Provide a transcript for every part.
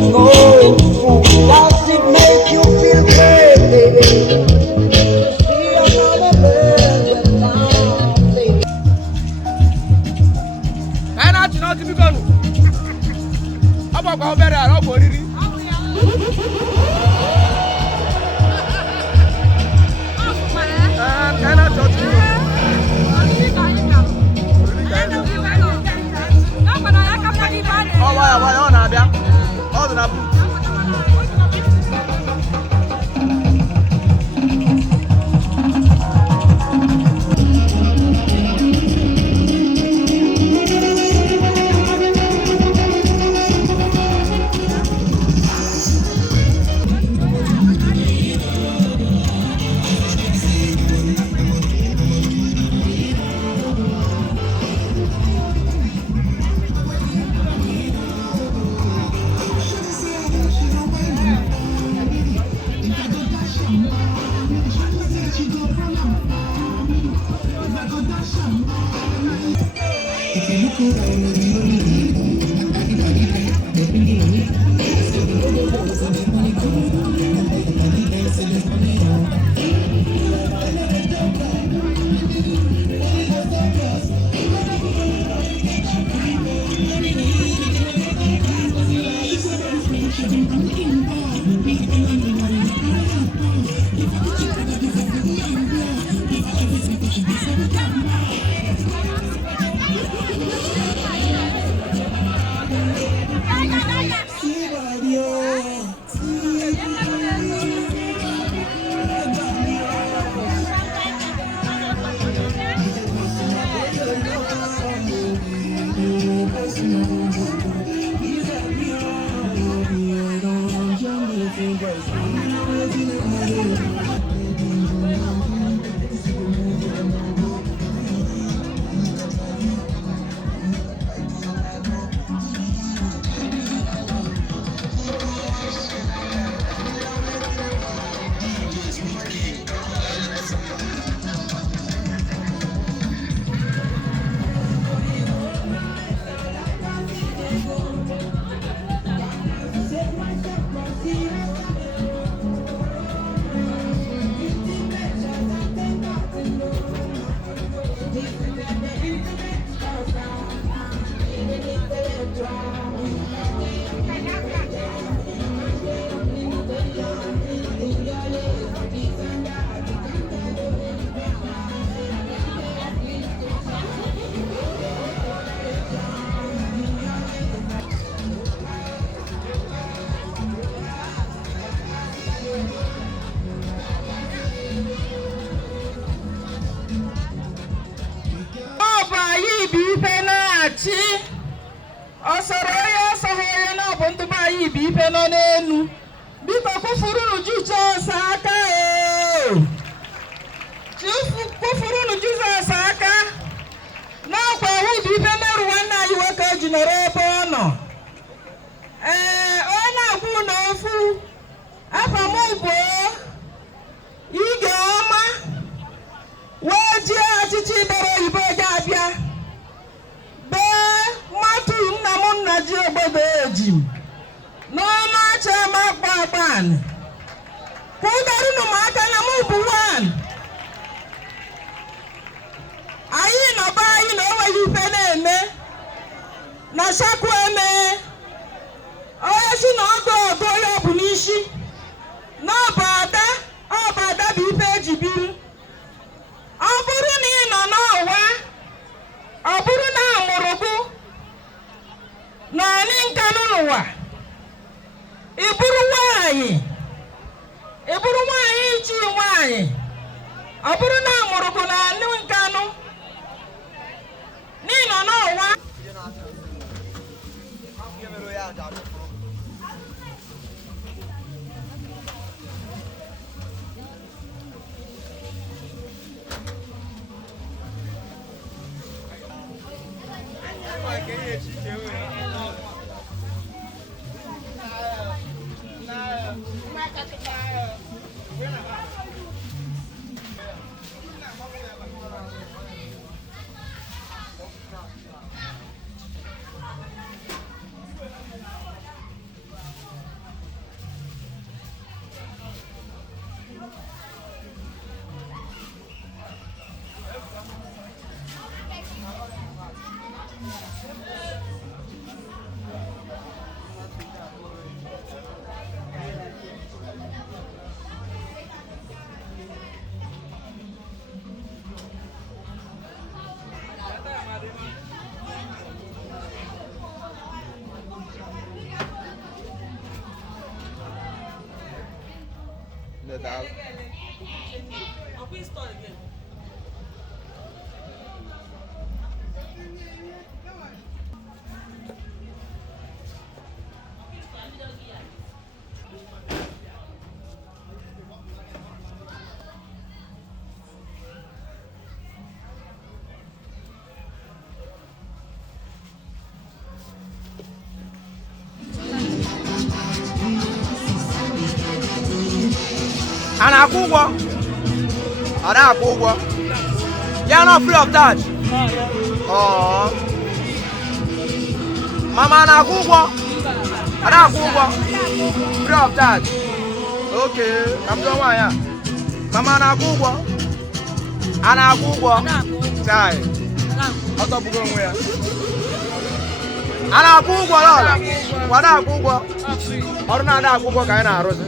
you going through? Does it make you feel great, baby? See another bird now, baby. And I do not be gone. How about better? How about it? And I thought you. Oh, why on Abia? All the Nabu. Osoro ya sohoye na buntu bayi bi pe no n'enu biko kufuru nuju aka kufuru nuju aka na kwa hu bi pe meru wana yi waka jinere ebe ono ona ku na ofu afa mu bo ige ọma weji achichi dere ibo ga bia ji obodo ejim n'ọnụ acha makpakpan kwụdaru n'ụmụaka na mụ bụ wan anyị nọba anyị na onweghị ife na-eme na shakwu eme onye si na ọgọ ọgọ ya bụ n'isi n'ọbada bụ ife eji biri ọ bụrụ na ị nọ n'ọwa ọ bụrụ na amụrụ gụ n'anị nkanụ n'ụwa ịbụrụ nwaanyị ichi nwaanyị ọ bụrụ na amụrụ gụ n'anị nkanụ n'ịnọ n'ụwa And I go work. And I go work. You're not free of charge. Oh. Mama, and I go work. And I go work. Free of charge. Okay, I'm doing one, yeah. Mama, and I go work. And I go work. Chai. Out of going where? And I go work. What I go work? Or not, I go work. I know.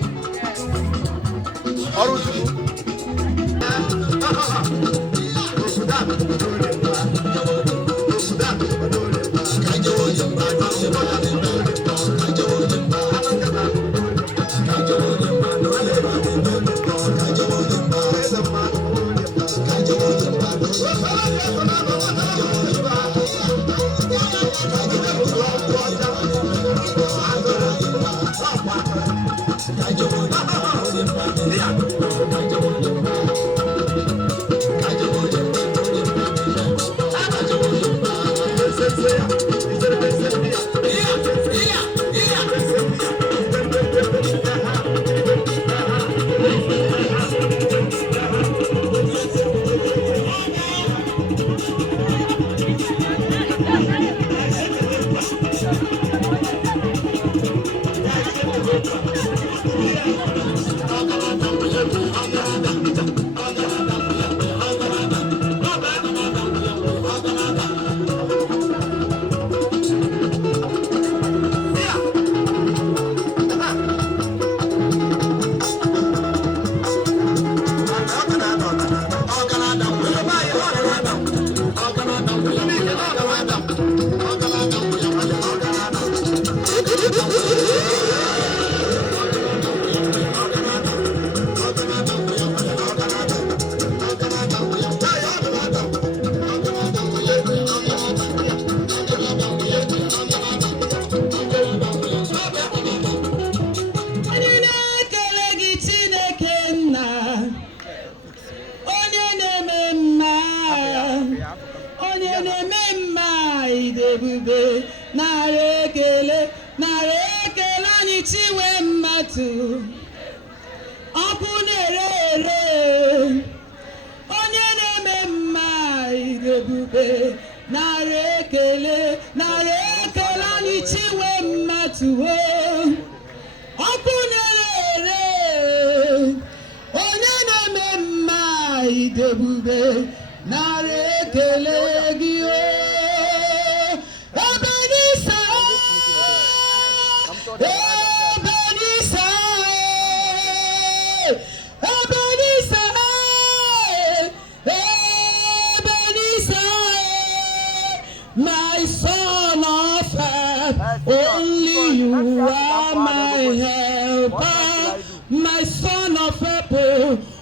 My son of help, only you are my helper. My son of help,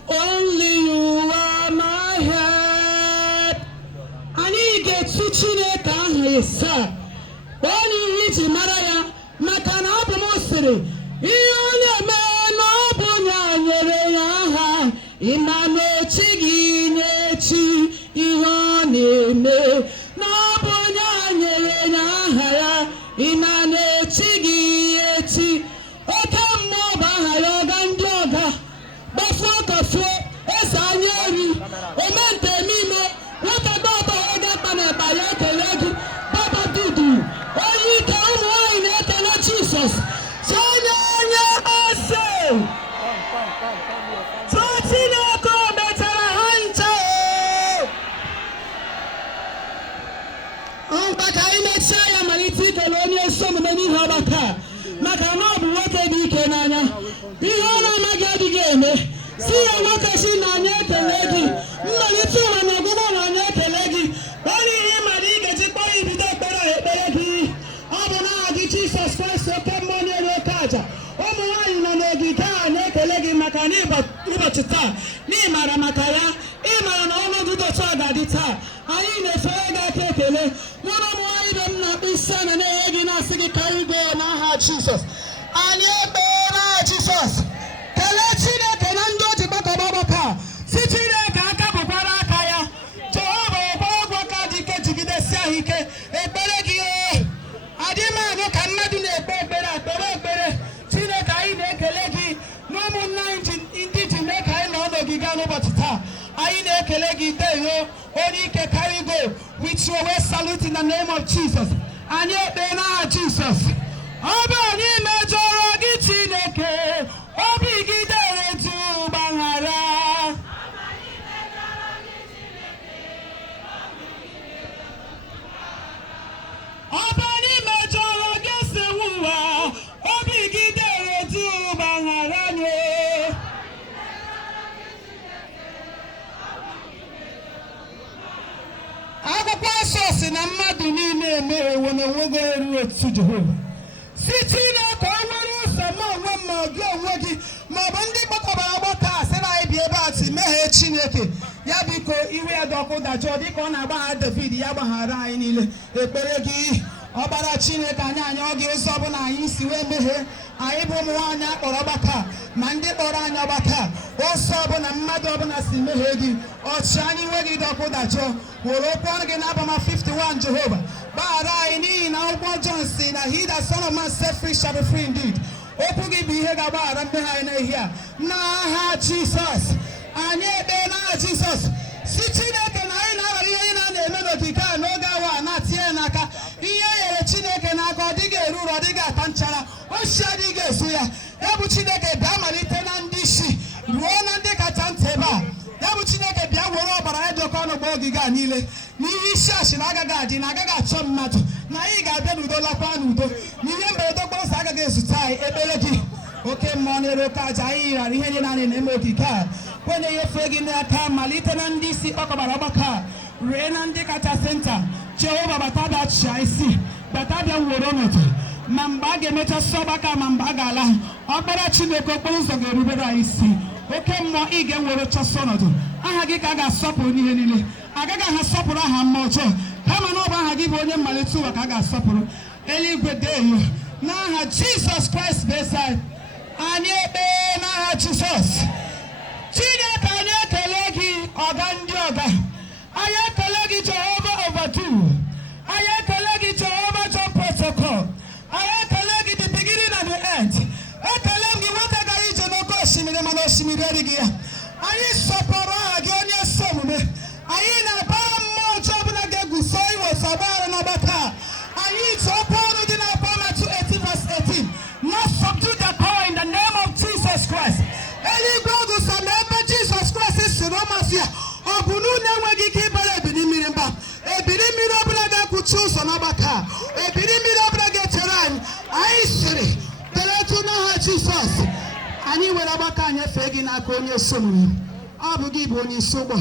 only you are my help. Ani get Chineke ahụ isa. Onye iji mara ya maka na ọ bụ m sịrị ihe ọ na-eme na ọ bụ ya nyere ya aha ịma n'echi gị n'echi ihe ọ na-eme na ọ bụ ya nyere ya aha ya ịma n'echi gị echi oke mmụọ bụ aha ya ọga ndị ọga gbafuo kafuo eze anya eri omente n'ime nwata dọba ọga kpa na ịkpa ya ekele gị baba dudu onye ike ụmụ nwanyị na-ekele Jizọs sonye onye ose Chineke o metara ha nche maka anyị mechaa ya malite ikele onye nsọ omume n'ihe ọgbakọ a maka na ọ bụ nwoke dị ike n'anya ihe ọ na-amaghị adịghị eme si ya nwoke si na anyị ekele gị mmalite ụwa na ọgwụgwụ na anyị ekele gị onye ihe mmadụ ị ga-eji kpọrọ ibido ekpere ekpere gị ọ bụ n'aha gị Jizọs Kraịst oke mmụọ na-ere oke aja ụmụ nwaanyị nọ n'ogige a na-ekele gị maka n'ụbọchị taa n'ịmara maka ya ga-adị taa. Anyị na-efere gị aka ekele. Mụrụ ụmụ anyị ibe m na-akpụ isi ana na-enye gị na-asị gị ka anyị goo n'aha Jizọs. Anyị ekpee n'aha Jizọs. Kelee Chineke na ndị o ji gbakọba ọgbakọ a. Si Chineke aka bụkwara aka ya. Jehova ọgba ọgwụ aka dị ike jigidesi ahụ ike. Ekpere gị adị m anụ ka mmadụ na-ekpe ekpere. Chineke anyị na-ekele gị n'ụmụnna ndị ji mee ka anyị nọ n'ogige n'ụbọchị taa. Anyị na-ekele gị deyo onye ike karigo with your way salute in the name of Jesus. Anyị ekpee n'aha Jizọs. Ọ bụ anyị mejọrọ gị Chineke, obi gị dere du gbaghara. Ọ bụ anyị mejọrọ gị sewu ụwa, obi gị dere du gbaghara nye. Akwụkwọ nsọ si na mmadụ niile emerewo na onweghị eru otu Jehova. Si Chineke o nwere ụzọ ma onwe m ma gị onwe gị ma ọ bụ ndị gbakọbara ọgbakọ a sị na anyị bi ebe a ti meghee Chineke ya biko iwe ya dị ọkụ dajụọ dịka ọ na-agbagha David ya gbaghara anyị niile. Ekpere gị ọbara Chineke anyị ọ ga-eso ọbụla anyị si wee meghee. Anyị bụ ụmụ nwaanyị akpọrọ ọgbakọ a ma ndị kpọrọ anyị ọgbakọ a ọsọ ọbụla mmadụ ọbụla si meghee gị ọchị anyị nwe gị dị ọkụ dajụọ. Were okwu ọnụ gị n'Abama 51 Jehova gbaghara anyị n'ihi na akwụkwọ Jọn si na he that son of man set free shall be free indeed. Okwu gị bụ ihe ga-agbaghara mmehie anyị n'ehi a n'aha Jizọs. Anyị ekpee n'aha Jizọs. Si Chineke na anyị na-aghara ihe anyị na-eme n'okike a n'oge awa na-atinye ya n'aka. Ihe nyere Chineke n'aka ọ dịghị eru uru, ọ dịghị ata nchara, oshi adịghị eso ya. Ya bụ Chineke bịa malite na ndị isi ruo na ndị kacha ntị ebe a. Ya bụ Chineke bịa were ọbara ya dị oke ọnụ gba ogige a niile n'ihe isi achị na agaghị adị na agaghị achọ mmadụ na anyị ga-abịa n'udo lakwa n'udo na ihe mberede okporo ụzọ agaghị ezute anyị. Ekpere gị oke mmụọ na-ere oke aja anyị ghara ihe niile anyị na-eme okike a kwenye nyefe gị n'aka malite na ndị isi kpakọbara ọgbakọ a rue na ndị kachasị nta. Jehova bata bịa chịa isi, bata bịa were ọnọdụ ma mgbe a ga-emechasị ọgbakọ ma mgbe a ga-ala ọkpara Chineke okporo ụzọ ga-erubere anyị isi. Oke mmụọ ị ga-ewere chọsọ ọnọdụ. Aha gị ka a ga-asọpụrụ n'ihe niile. Agaghị aha sọpụrụ aha mma ọjọọ kama na ọ bụ aha gị bụ onye mmalite ụwa ka a ga-asọpụrụ. Eluigwe deyo n'aha Jizọs Kraịst bụ eze anyị. Anyị ekpee n'aha Jizọs. Chineke anyị ekele gị ọga ndị ọga. Anyị ekele gị Jehova overdo. Anyị ekele gị Jehova John protocol. Anyị ekele gị the beginning and the end. Ekele gị nwoke gara ije n'oke osimiri mana osimiri erighị ya. Anyị sọpụrụ aha gị onye ezi omume. Anyị na-abara mmụọ ọjọọ ọbụla ga-eguzo iweta ọgbaghara n'ọgbakọ a. Anyị ji okwu ọnụ dị na Abama 2:18 not subdue the power in the name of Jesus Christ. Eluigwe ọgụsọ na ebe Jizọs Kraịst si n'ọmasị ya ọ bụ na unu enweghị ike ịbara ebili mmiri mba. Ebili mmiri ọbụla ga-ekwuchi ụzọ n'ọgbakọ a. Ebili mmiri ọbụla ga-echere anyị. Anyị sịrị deretu n'aha Jizọs. Anyị were ọgbakọ anyị fee gị n'aka onye ezi omume. Ọ bụ gị bụ onye isi ụgbọ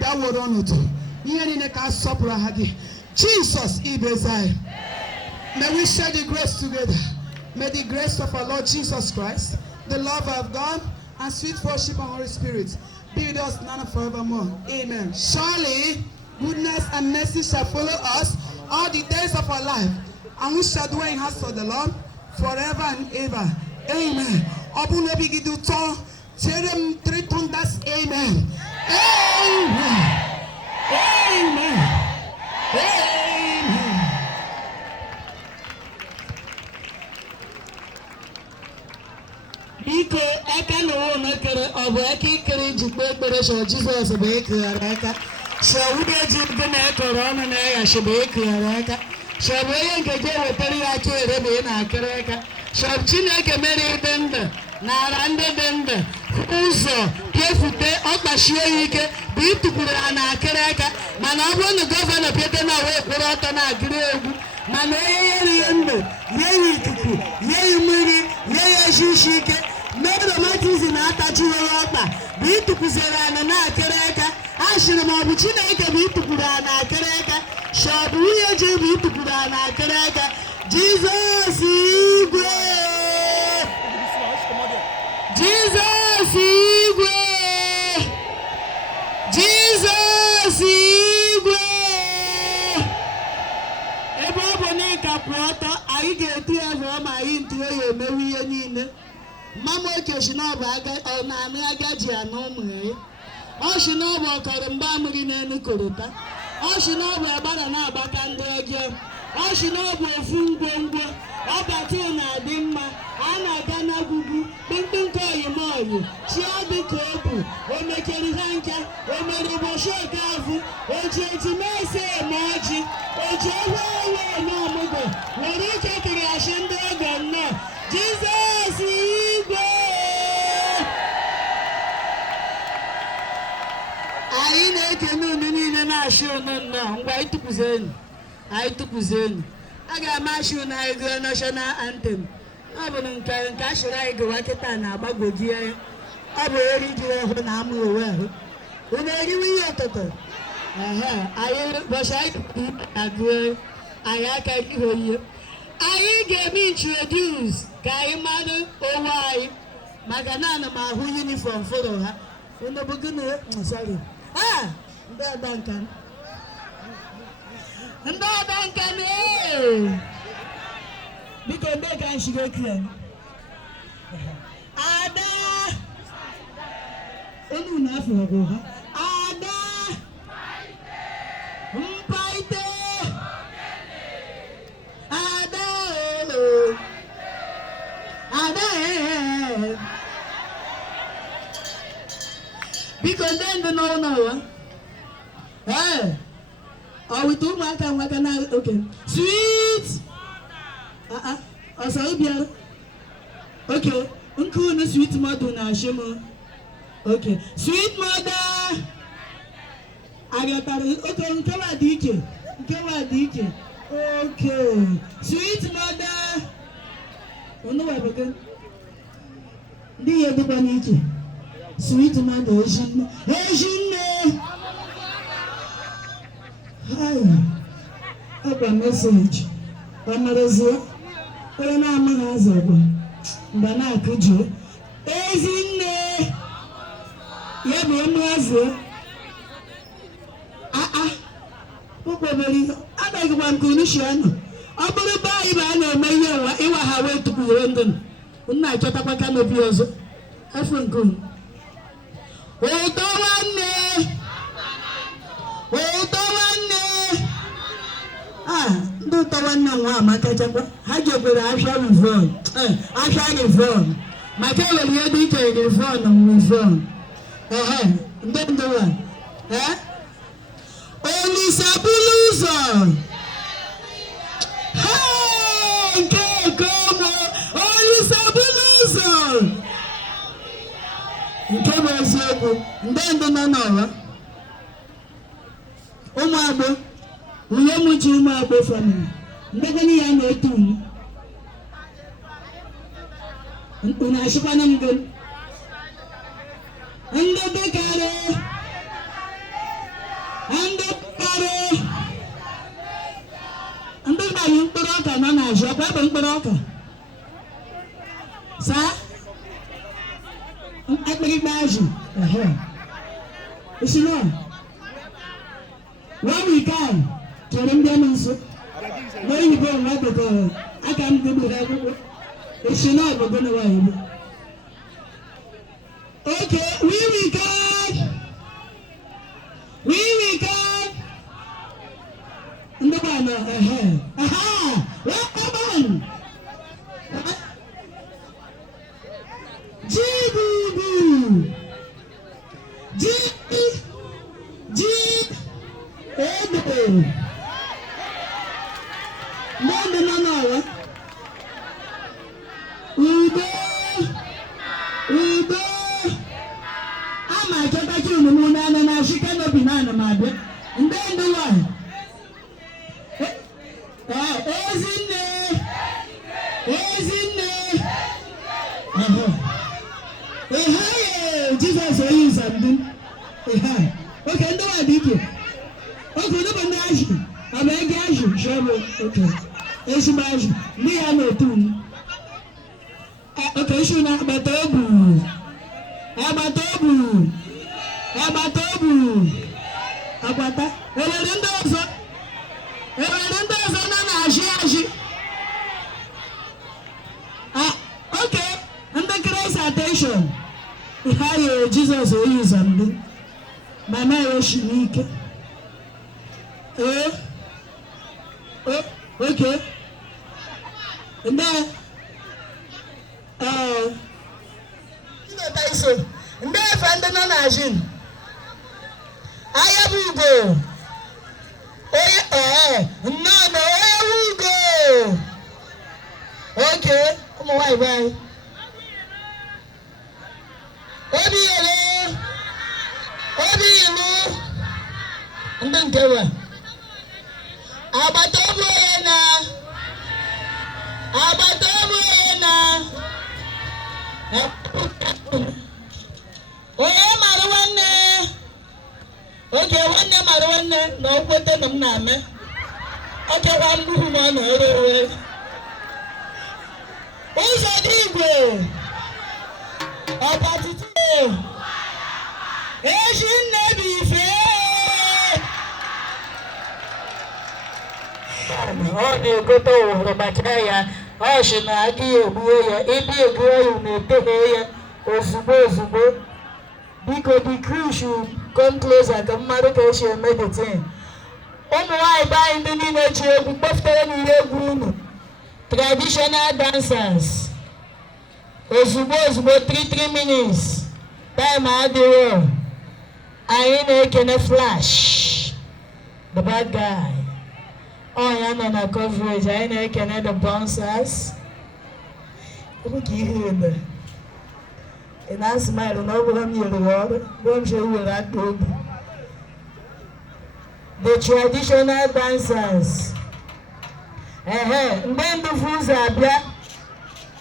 bịa were ọnọdụ ihe niile ka a sọpụrụ aha gị. Jesus ibeze anyị. May we share the grace together. May the grace of our Lord Jesus Christ, the love of God, and sweet fellowship of Holy Spirit be with us now and forevermore. Amen. Surely goodness and mercy shall follow us all the days of our life, and we shall dwell in the house of the Lord forever and ever. Amen. Open up the door. Tell them 3 thunders. Amen. Amen. Amen. Amen. Ike aka na ụwa na-ekere ọ bụ aka ikere ijikwa ekpere sọ Jizọs bụ ekegharị aka sọ nwunye ji ndị na-ekere ọnụ na-eghachi bụ ekegharị aka sọ bụ onye nke gị ewetara ya aka ere bụ ị na-akịrị aka sọ Chineke mere ịdị ndụ n'ala ndị dị ndụ ụzọ kefute ọkpachie ya ike bụ ịtụkwuru ha na-akịrị aka mana ọ bụrụ na gọvanọ Peter na wee kwụrụ ọtọ na-agịrị egwu mana onye yere ya ndụ nye ya ikuku nye ya mmiri nye ya isi ike medomatizm na-atajuwe ya ọkpa bụ ịtụkwuzere ana na-akịrị aka a sịrị ma ọ bụ Chineke bụ ịtụkwuru ha na-akịrị aka sọ ọ bụ nwunye ji bụ ịtụkwuru ha na-akịrị aka. Jizọs igwe Jizọs igwe Jizọs igwe kwụ ọtọ anyị ga-etu ya vụọ ma anyị ntụo ya emewe ihe niile. Mama okechi na ọ bụ ọ na-anụ agaji ya na ụmụ ya. Ọ shi na ọ bụ ọkọrọ mgbe amịrị n'elu korota. Ọ shi na ọ bụ agbara na-agbaka ndị ọjọọ. Ọ shi na ọ bụ ofu ngwongwo. Ọ bata na-adị mma. A na-aga n'agwugwu kpụmkpụ nke oyimoyi chia dịka obu o mekere ha nka o mere ụbọchị oge afụ o ji ejime ese eme ọjị o ji ewu ewu eme ọmụgwọ nwere ike kiri achị ndị oge nnọọ Jizọs igwe. Anyị na-ekene unu niile na-achị unu nnọọ ngwa anyị tụkwuzenu a ga-amasị unu anyị gụọ national anthem. Ọ bụ nke achịrị anyị gụwa kịta na-agbagwoju ya. Ọ bụ eri jiri ọhụrụ na amụ onwe ahụ. Unu eriwe ihe ụtụtụ anyị ụbọchị anyị agụọ anyị aka ihe ihe. Anyị ga-eme introduce ka anyị mmadụ onwe anyị maka na ana m ahụ yunifọm fọrọ ha. Unu bụ gịnị? Sorry. Ndị ọda nka biko ndị ka nshige kren ada onu na afọ ọgụ ha ada mpaite ada ada biko ndị ndụ n'ụlọ ọ wita ụmụaka nwaka na oke sweet ọsọ ịbịara oke nke unu sweet mother na ashim oke sweet mother agatara oke nkewa dị iche oke sweet mother unu wepụgo ndị ya dịkwa n'iche sweet mother ejinne ọkwa meseji ọmarazie onye na-amaghị azụ ọgwa mgbe na-akụjuo ezinne ya bụ ụmụazụ ụkpọbere anaghịkwa nke unushi anọ ọ bụrụ be anyị bụ a na-eme ihe ịwa ha wee tupuo ndụ nna achọtakwa kanopi ọzọ afọ nke unu ụtọ nwanne ndị ụtọ nwanne nwa amakachakwa ha jekwere afịa rivon maka ewere ihe dị iche rivon ndị ndụwa Olisa bulu ụzọ nke okomo Olisa bulu ụzọ nke bụ eziokwu ndị ndụ nọ n'ọwa ụmụ agbọ onye mụchi ụmụ agbọ famili ndegani ya na-eto unu achịkwana m gị ndị bekara ndị gbanyụ mkpụrụ ọka nọ n'azụ ọkwa ebe mkpụrụ ọka saa akpịrịkpa azụ isi nọ wamikai chọrọ ndị ọnụ nso n'oyibo nwa bekọrọ aka m dịgburu akwụkwọ isi nọ ọbụgo na wayibo oke wimikai ndị gbana wakaban jibubu ebe mmadụ nọ n'ọwa udo ama achọtachi omume n'anya na achị kanopi na ana m abịa ndị ndụ nwanyị ezinne Jizọs onye ụzọndụ oke ndị nwa dị ike oke ụdịbụ ndị azụ ọ bụ ego azụ shọbụ oke ezigbo azụ ndị ya na-etu oke isi na agbata obu agbata ewere ndị ọzọ nọ na-achị Jesus oyi zambi mama Yoshinike okay and then Taiso ndị efe ndị nọ na Jin ahịa bụ ugo onye nnọọ onye ugo oke ụmụ nwanyị be anyị obi ilu ndị nke we agbata obi onye na onye mara nwanne oge nwanne mara nwanne na okwete na m na-ame ọkekwa mbuhu ma ọ na-ere ewe ụzọ dị igwe ọpatite eji nne bụ ife ọ na-egote ohere maka ya ọ sị na adịghị egbuo ya ịdị egbuo ya na-eteghe ya ozugbo biko the crew should come closer ka mmadụ ka esi eme the thing ụmụ nwaanyị be anyị ndị niile ji egwu kpọfụtere n'ihe egwu unu traditional dancers ozugbo 3 minutes time adịghị anyị na-ekene Flash the bad guy ya nọ na coverage anyị na-ekene the bouncers ebe ka ihe eme ị na-asmile na ọ bụrụ m nyere ya ọrụ bụ m ji were aka obi the traditional dancers mgbe ndị ụzọ abịa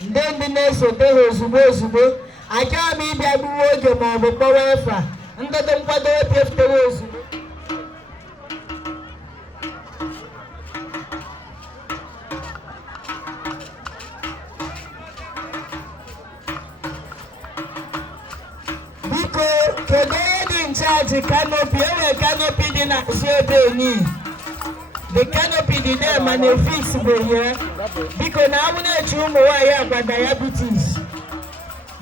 ndị na-esote ha ozugbo achọghị m ịbịa gbuwe oge ma ọ bụ kpọwa efa ndọdọ nkwado epefutewa ozugbo biko kedu onye dị nchaji canopy enwere canopy dị na Ziodeni the canopy dị there mana fix bụ ya biko na awụ na-echi ụmụ nwaanyị agwa diabetes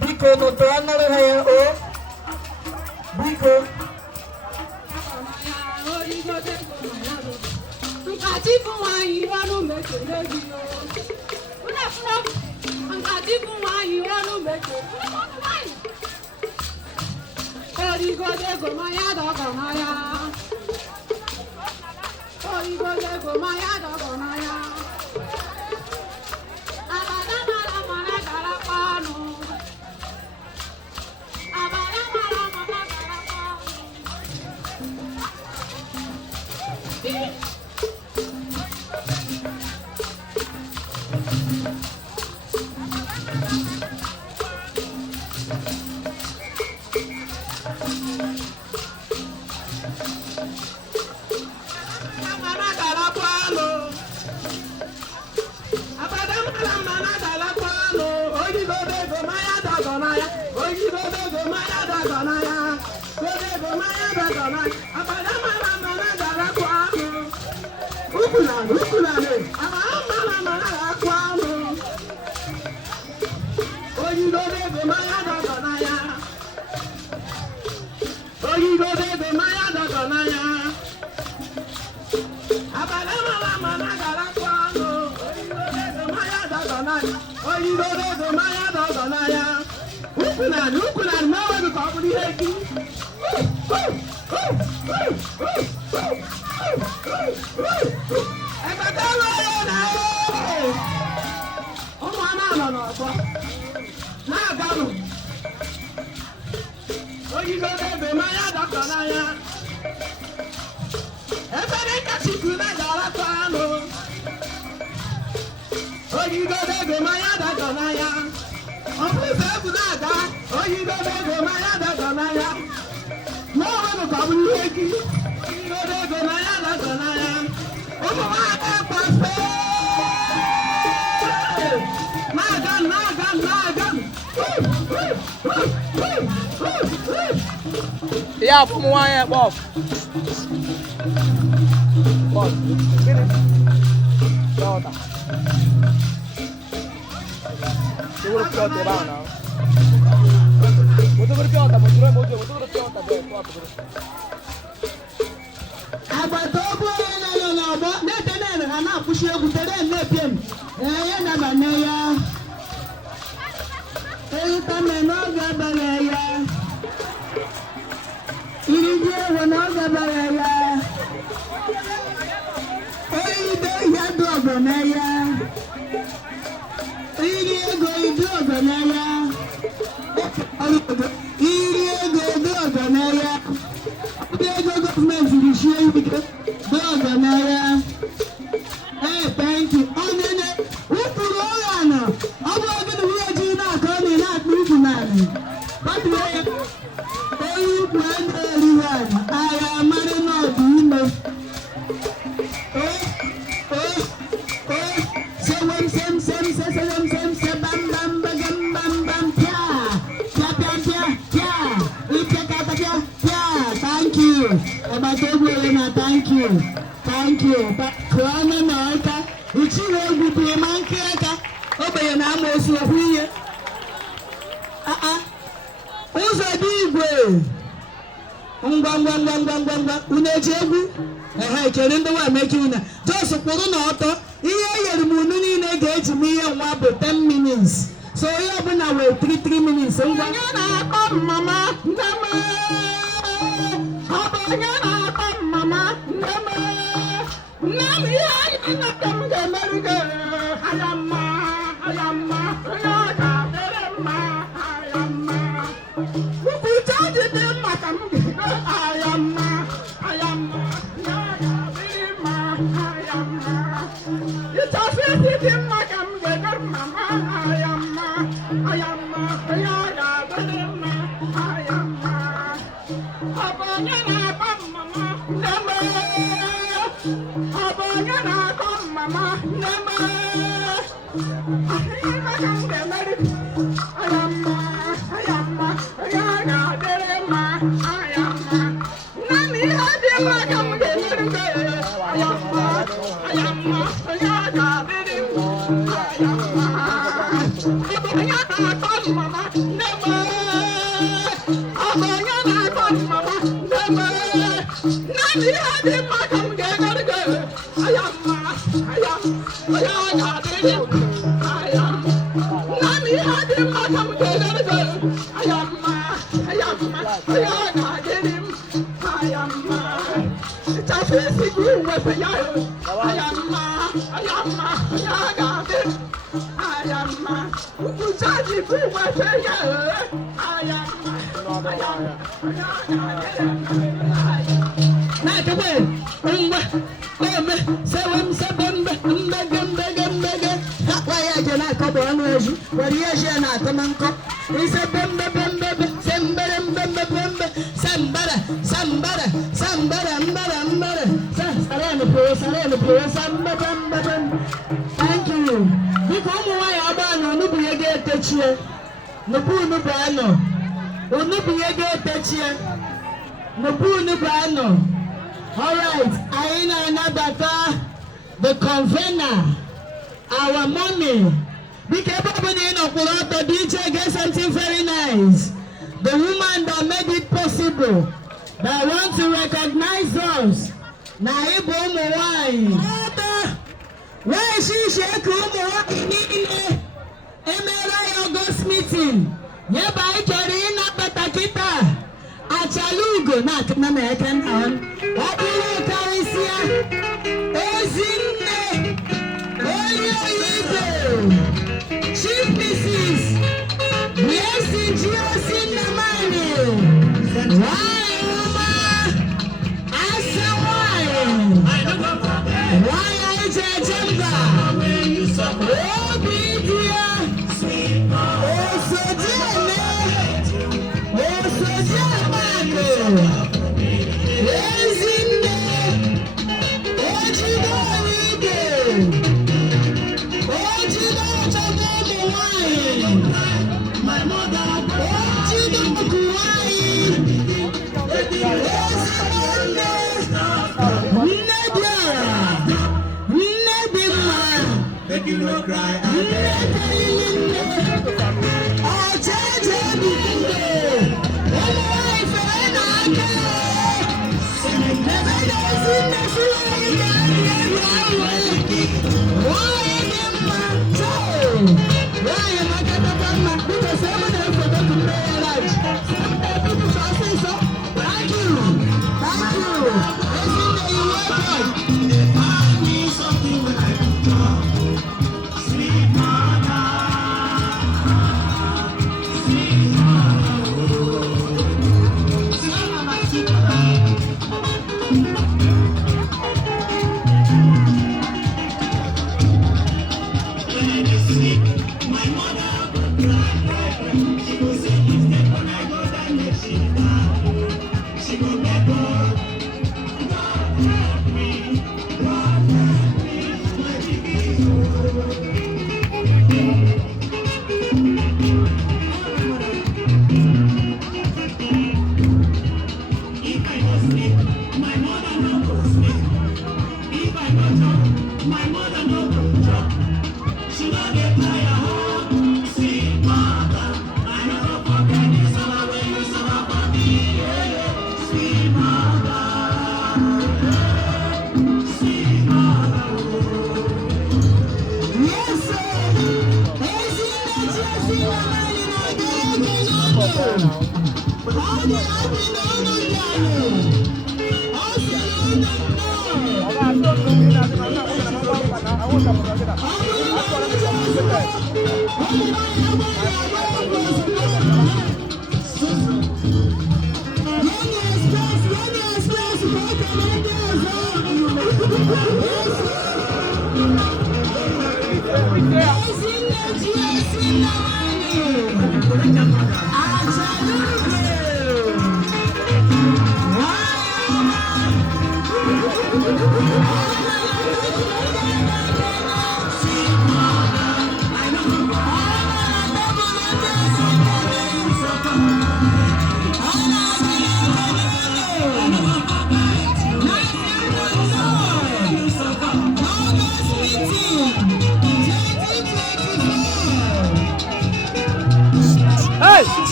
biko nụtụ ọnụrụ ha ya biko nkàtí fún wa yìí rọ́nù méje lébi o nkàtí fún wa yìí rọ́nù méje orígode gòmáyà dọ̀gọ̀máyà orígode gòmáyà dọ̀gọ̀máyà àbàdà mara mara gara panu àbàdà mara mara gara panu. Yeah, from one Bob. Bob, get it. Daughter. You will cut it out now. agbata obi onye na-anọ n'ọgbọ na-ete na ha na-akwụsị egwu tere na-epie m ya nabanye ya eyitame n'oge bara ya iri ji ewu n'oge bara ya eyibe ya dị ọgọ na ya iri ego ịdị ọgọ na ya iri ego dị ọgọ na ya ndị ego gọọmenti risie ike dị ọgọ na ya thank you onye ụkpụrụ ụlọ nọ ọ bụ oge na nwunye ji na-akọ ọ na-akpụ ukwu n'ala kpatụrụ ya onye ukwu a na-erighị ala agha amarị n'ọdụ ime Thank you. Kụọnụ n'ọka uchiri egwu bụ ma nke aka ogbenye na ama osu okwu ihe ụzọ dị igwe ngwa unu eji egwu ekere ndị nwa meke unu jos kwụrụ n'ọtọ ihe enyere m unu niile ga-eji m ihe nwa bụ 10 minutes so onye ọbụla wee 3 minutes ngwa onye na-akọ mama nne m ọ bụ onye na-akọ mama nne m nne m ihe anyị na-akọ m ga-emerụ gị ayamma onye ọ ga-adịrị mma ayamma ukwucha dị dị mma ka m ga-ego ayamma onye ọ ga-adịrị mma ayamma ịchọsi isi dị mma ka m ga-ego mama ayamma onye ọ ga-adịrị mma ayamma ọ bụ onye na-akọ mama nne m ọ bụ onye na-akọ mama nne m All right, Aina Nabata, the convener, our mommy. Because the DJ get something very nice. The woman that made it possible, that want to recognize us. Naibu Mwai. Why she shake Mwai? Emera August meeting. Yeba Ikerina Batakita. Achalugo, not American on. What do you Carisia? Ozine, Oyo Chief Mrs. Blessing Giosin Namani. Why, Oma? Asa why? Why are you Jamba? Oh, Bidia. Oh, so my mother,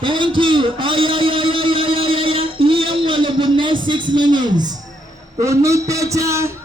Thank you. Oh, yeah. the next 6 minutes. Onitecha.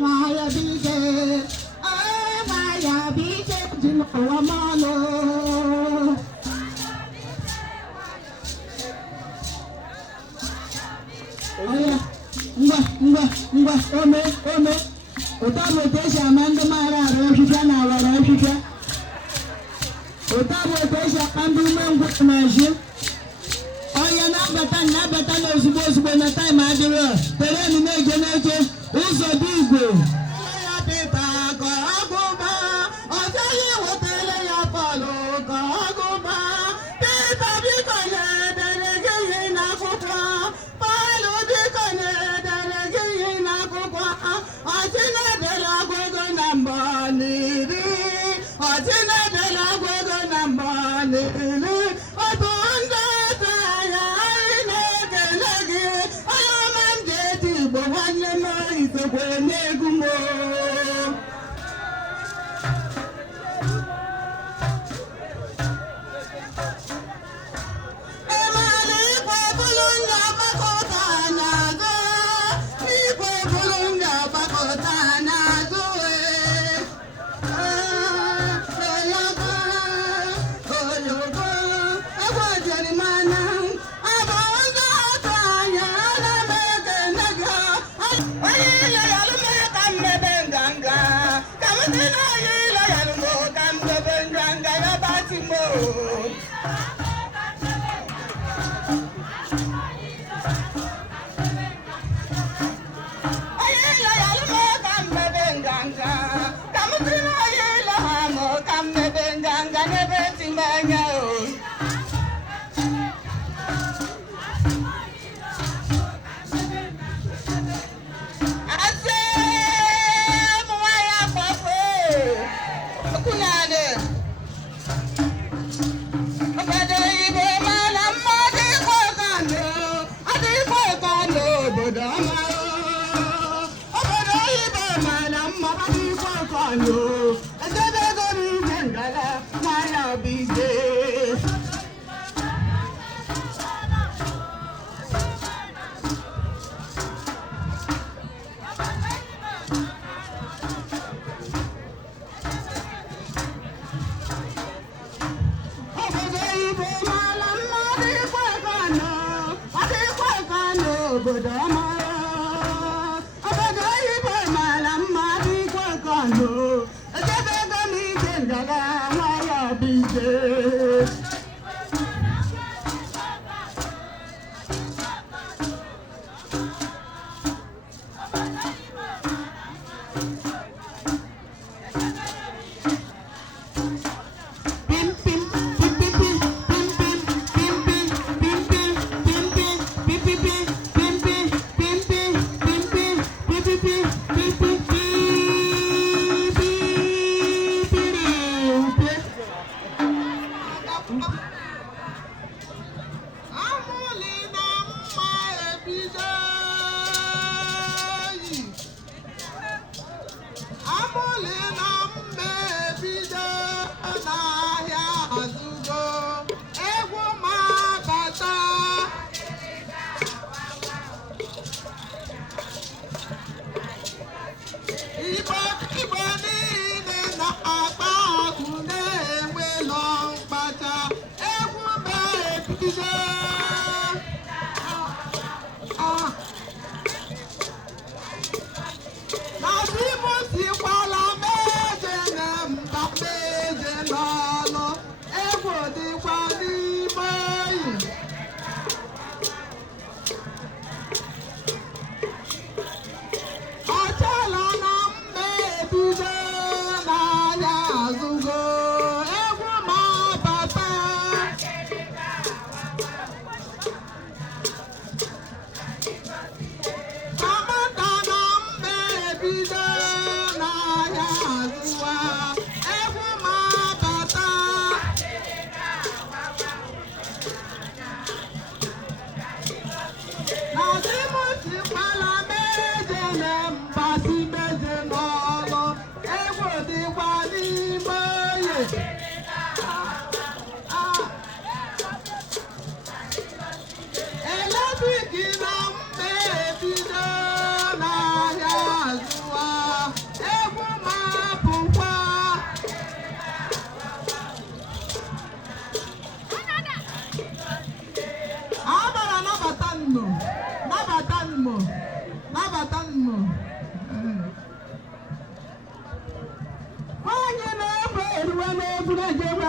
Why akụwa mmanụ. Ngwa ome ụtọ bụ otu esi ama ndị maara arụ ọchịchịa na awara ọchịchịa. Ụtọ bụ otu esi akpa ndị umengwụ na-eji. Onye na-abata n'ozugbo na taịm adịrọ tere emume ije n'eche ụzọ dị igwe. Ya pịta ka agụba ọzọ ya wetara ya palụ ka agụba pịta biko na-edere gị ihe n'akwụkwọ palụ biko na-edere gị ihe n'akwụkwọ ọtị na-edere agwụgo na mbọ n'iri ọtị na-edere agwụgo na mbọ n'iri otu ndị ete ya anyị na-ekele gị onye ọma m ji eti Igbo nwanne m isekwe n'egwu m.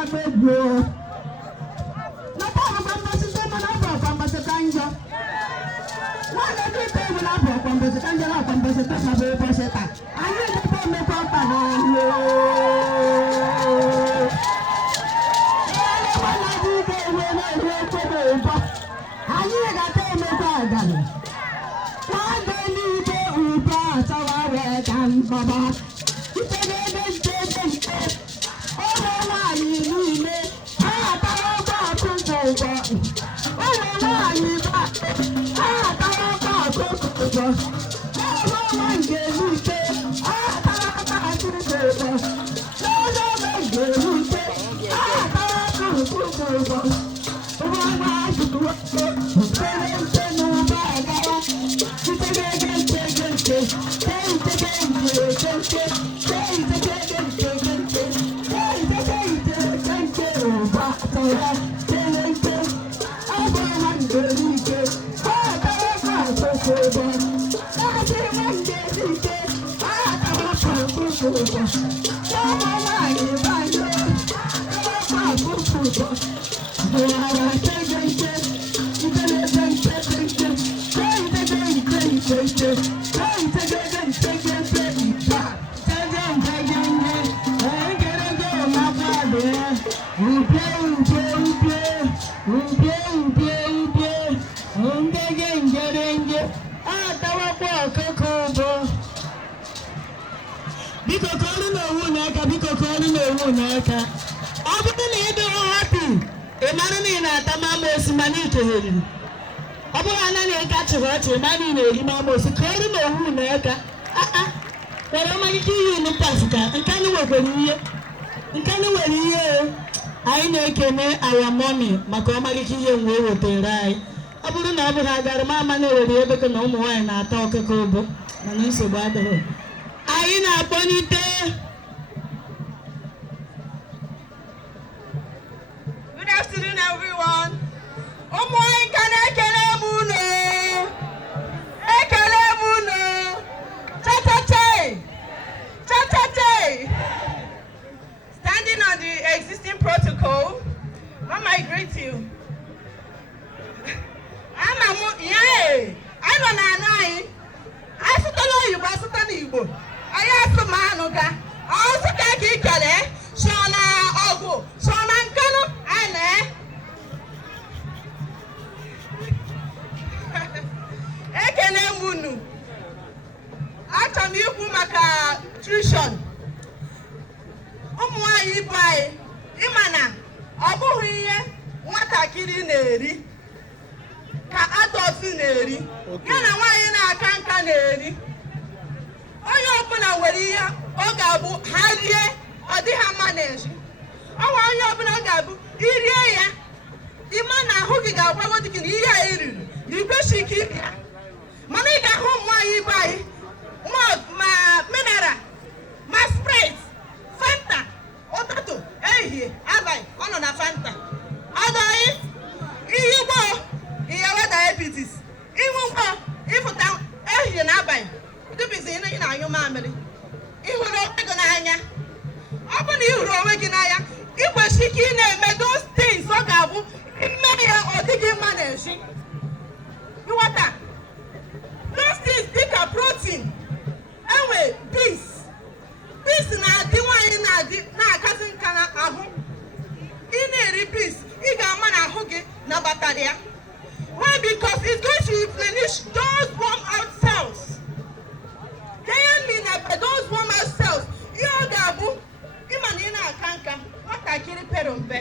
akpa egwu na ọkwa mbọsị site mana ọ bụ ọkwa mbọsị ka njọ nwanne gị ite egwu na abụ ọkwa mbọsị ka njọ na ọkwa mbọsị taa ma bụ ụbọchị taa anyị ga-ekpe omekwa ọkpa n'ọhụụ anyị ga-ata emekwa agalị nwaga n'igbe ube achọwa wee ka mbaba iteghede ntede nke ụmụ nwaanyị niile ha atara ọkwa ọkụkọ ụgwọ ụmụ nwaanyị ba ha atara ọkwa ọkụkọ ụgwọ ụmụ nwa ga-erute ha atara ọkwa ọkụkọ ụgwọ n'ụzọ ga-erute ha atara ọkwa ọkụkọ ụgwọ biko ka ọrụ na-ewu n'aka biko ka ọrụ na-ewu n'aka ọ bụrụ na ị dịrị hapi ị mara na ị na-ata mamosi mana itogheri ọ bụrụ anaghị eke achịrị ọchị ị mara ị na-eri mamosi ka ọrụ na-ewu n'aka nwere ọmalike ihe unu pas ka nkanụ nwere ihe anyị na-ekene our mommy maka ọmalike ihe nwe wetara anyị ọ bụrụ na ọ bụghị agara m ama na-ewere ebeke na ụmụ nwaanyị na-ata ọkụkọ ụbụ mana nsogbu adịghị anyị na-akpọnite Good afternoon, everyone. Ụmụ anyị ka na-ekele m unu. Ekele m unu. Cha-cha-cha. Standing on the existing protocol, Mama, I greet you. Ana m yee. Anyị nọ na anụ anyị. Asụtala Oyibo, asụta n'Igbo. Anyị asụ ma anụ ga. Ọsụka ka ị kele. So na ọgụ. So na nkanụ. Anyị na ekele m unu. Achọrọ m ikwu maka nutrition. Ụmụ nwaanyị ibe anyị ịma na ọ bụghị ihe nwatakịrị na-eri ka adọtị na-eri ya na nwaanyị na-aka nka na-eri. Onye ọbụla nwere ihe ọ ga-abụ ha rie ọ dịghị mma na-eji. Ọnwa onye ọbụla ọ ga-abụ irie ya ịma na ahụ gị ga-agwago dị gị na ihe a eriri na igweshi ike iri ya. Mana ị ga-ahụ ụmụ nwaanyị ibe anyị ma mineral ma Sprite Fanta ụtụtụ ehihie abalị ọ nọ na Fanta ọdọghị ihe ugbo ihe we diabetes ihu mkpọ ịfụta ehihie na abalị dubizi ị na-anyụ mamịrị ịhụrụ onwe gị n'anya. Ọ bụ na ịhụrụ onwe gị n'anya ị kwesịrị ike ị na-eme those things ọ ga-abụ mme ya ọ dịghị mma na-eji ịghọta those things dịka protein enwe beans na-adị nwaanyị na-agazi nka n'ahụ. Ị na-eri beans ị ga-ama na ahụ gị nabatara ya. Why? Because it's going to replenish those warm out cells. Those warm out cells ihe ọ ga-abụ ịma na ị na-aka nka nwatakịrị pere mpe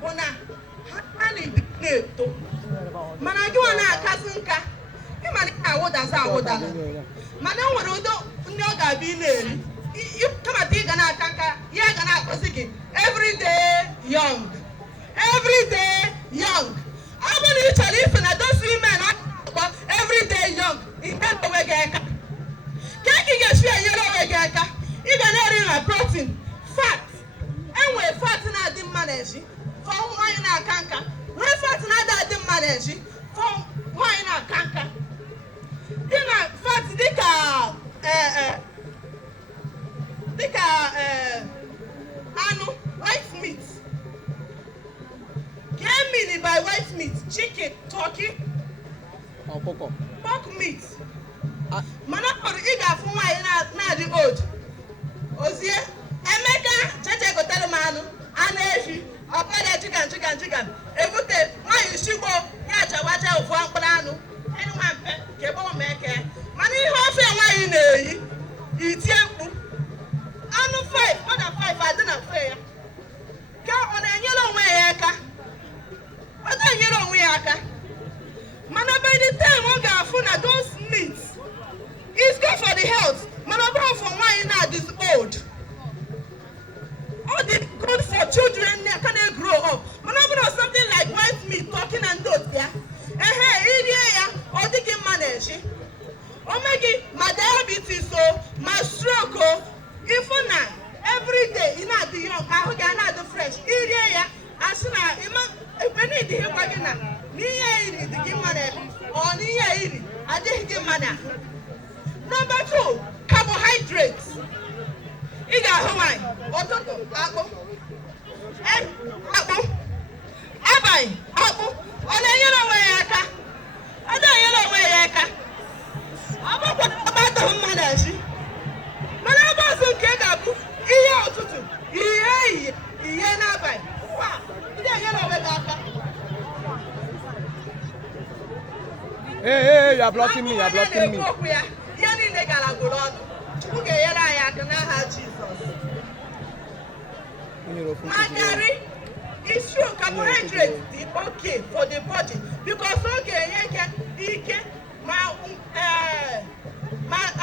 bụ na ha na-eto mana gị nwa na-akasị nka ịma na ị na-awụdazi awụdala mana o nwere ụdọ ndị ọ ga-abụ ị na-eri kamata ị ga na-aka nka ya ga na-akpọzi gị everyday young. Ọ bụ na ị chọrọ ife na those women akpọ everyday young ihe onwe gị aka ka ị ga-esi enyere onwe gị aka ị ga na-eri na protein fat. Enwe fat na-adị mma na-eji fọ nwaanyị na-aka nka nwee fat na-adị mma na-eji fọ nwaanyị na-aka nka dị na fat dịka anụ white meat buy white meat, chicken, turkey, ọkụkọ pork meat. Mana kpọrọ ị ga-afụ nwaanyị na-adị old. Ozie Emeka cheche gotere m anụ efi ọkpara chicken ebute nwaanyị shigbo ya chawacha ofu mkpụrụ anụ ịnwa mpe ka ebe ọ meke mana ihe ofe nwaanyị na-eyi itie mkpu anụ 5 more than 5 adị na mfe ya ka ọ na-enyere onwe ya aka ọ na-enyere onwe ya aka mana by the time ọ ga-afụ na those meats is good for the health mana ọ bụrụ for nwaanyị na-adị old. All the good for children can they grow up. But now something like white meat, talking and those there. Or they can manage. Oh my diabetes, so my stroke, if not every day, you know the young, I get the fresh. As soon as if I need to hear again, near the game or near I didn't give money. Number 2, carbohydrates. Ị ga-ahụ nwanyị ụtụtụ akpụ abalị akpụ ọ na-enyere onwe ya aka ọ na-enyere onwe ya aka ọ bụkwa ọgbata mmadụ ezi mana ebe ọzọ nke ga-abụ ihe ụtụtụ ihe ehihie ihe n'abalị ndị enyere onwe gị aka. Hey, you are blocking me, you are blocking me. Ihe niile gara gwụrụ ọnụ Chukwu ga-enyere anyị aka n'aha Jizọs. Magari is true, carbohydrates is okay for the body because okay, ike ma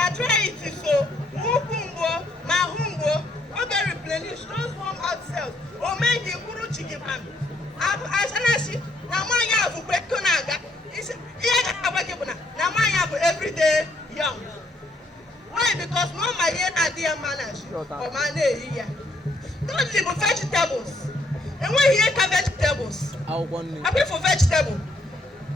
arthritis so mukumbo ma humbo okay replenish those warm out cells o make the kuru chicken palm asanashi na manya afu kweko naga ihe ga-abake na manya afu everyday young. Why? Because no my hair na dear manage or man here. Don't live with vegetables. And when you eat vegetables, I pay for vegetable.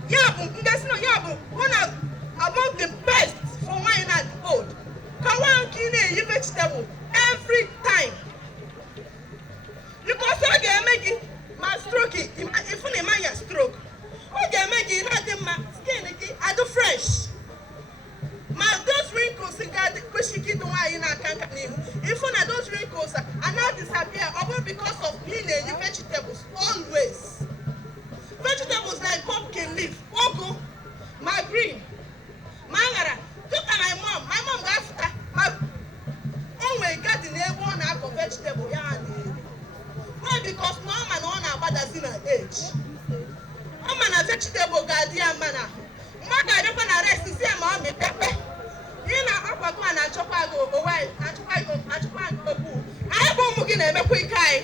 Yeah, that's no yeah, one of among the best for wine and old. Come on, you vegetable every time. Because I can make it my stroke. If only my stroke, I can make it not my skin. I do fresh. My those wrinkles got pushing it away in our company. If one of those wrinkles are not disappear, over because of cleaning the vegetables always. Vegetables like pumpkin leaf, ogo, my green, mangara. Look at my mom. My mom got my own way got in every one of vegetable. Why? Because no man on our father's in an age. I'm a vegetable guardian manner. Maka I don't want to rest to see my mommy pepper. You know, I'm going to chop out go away. I won't look in a quick eye.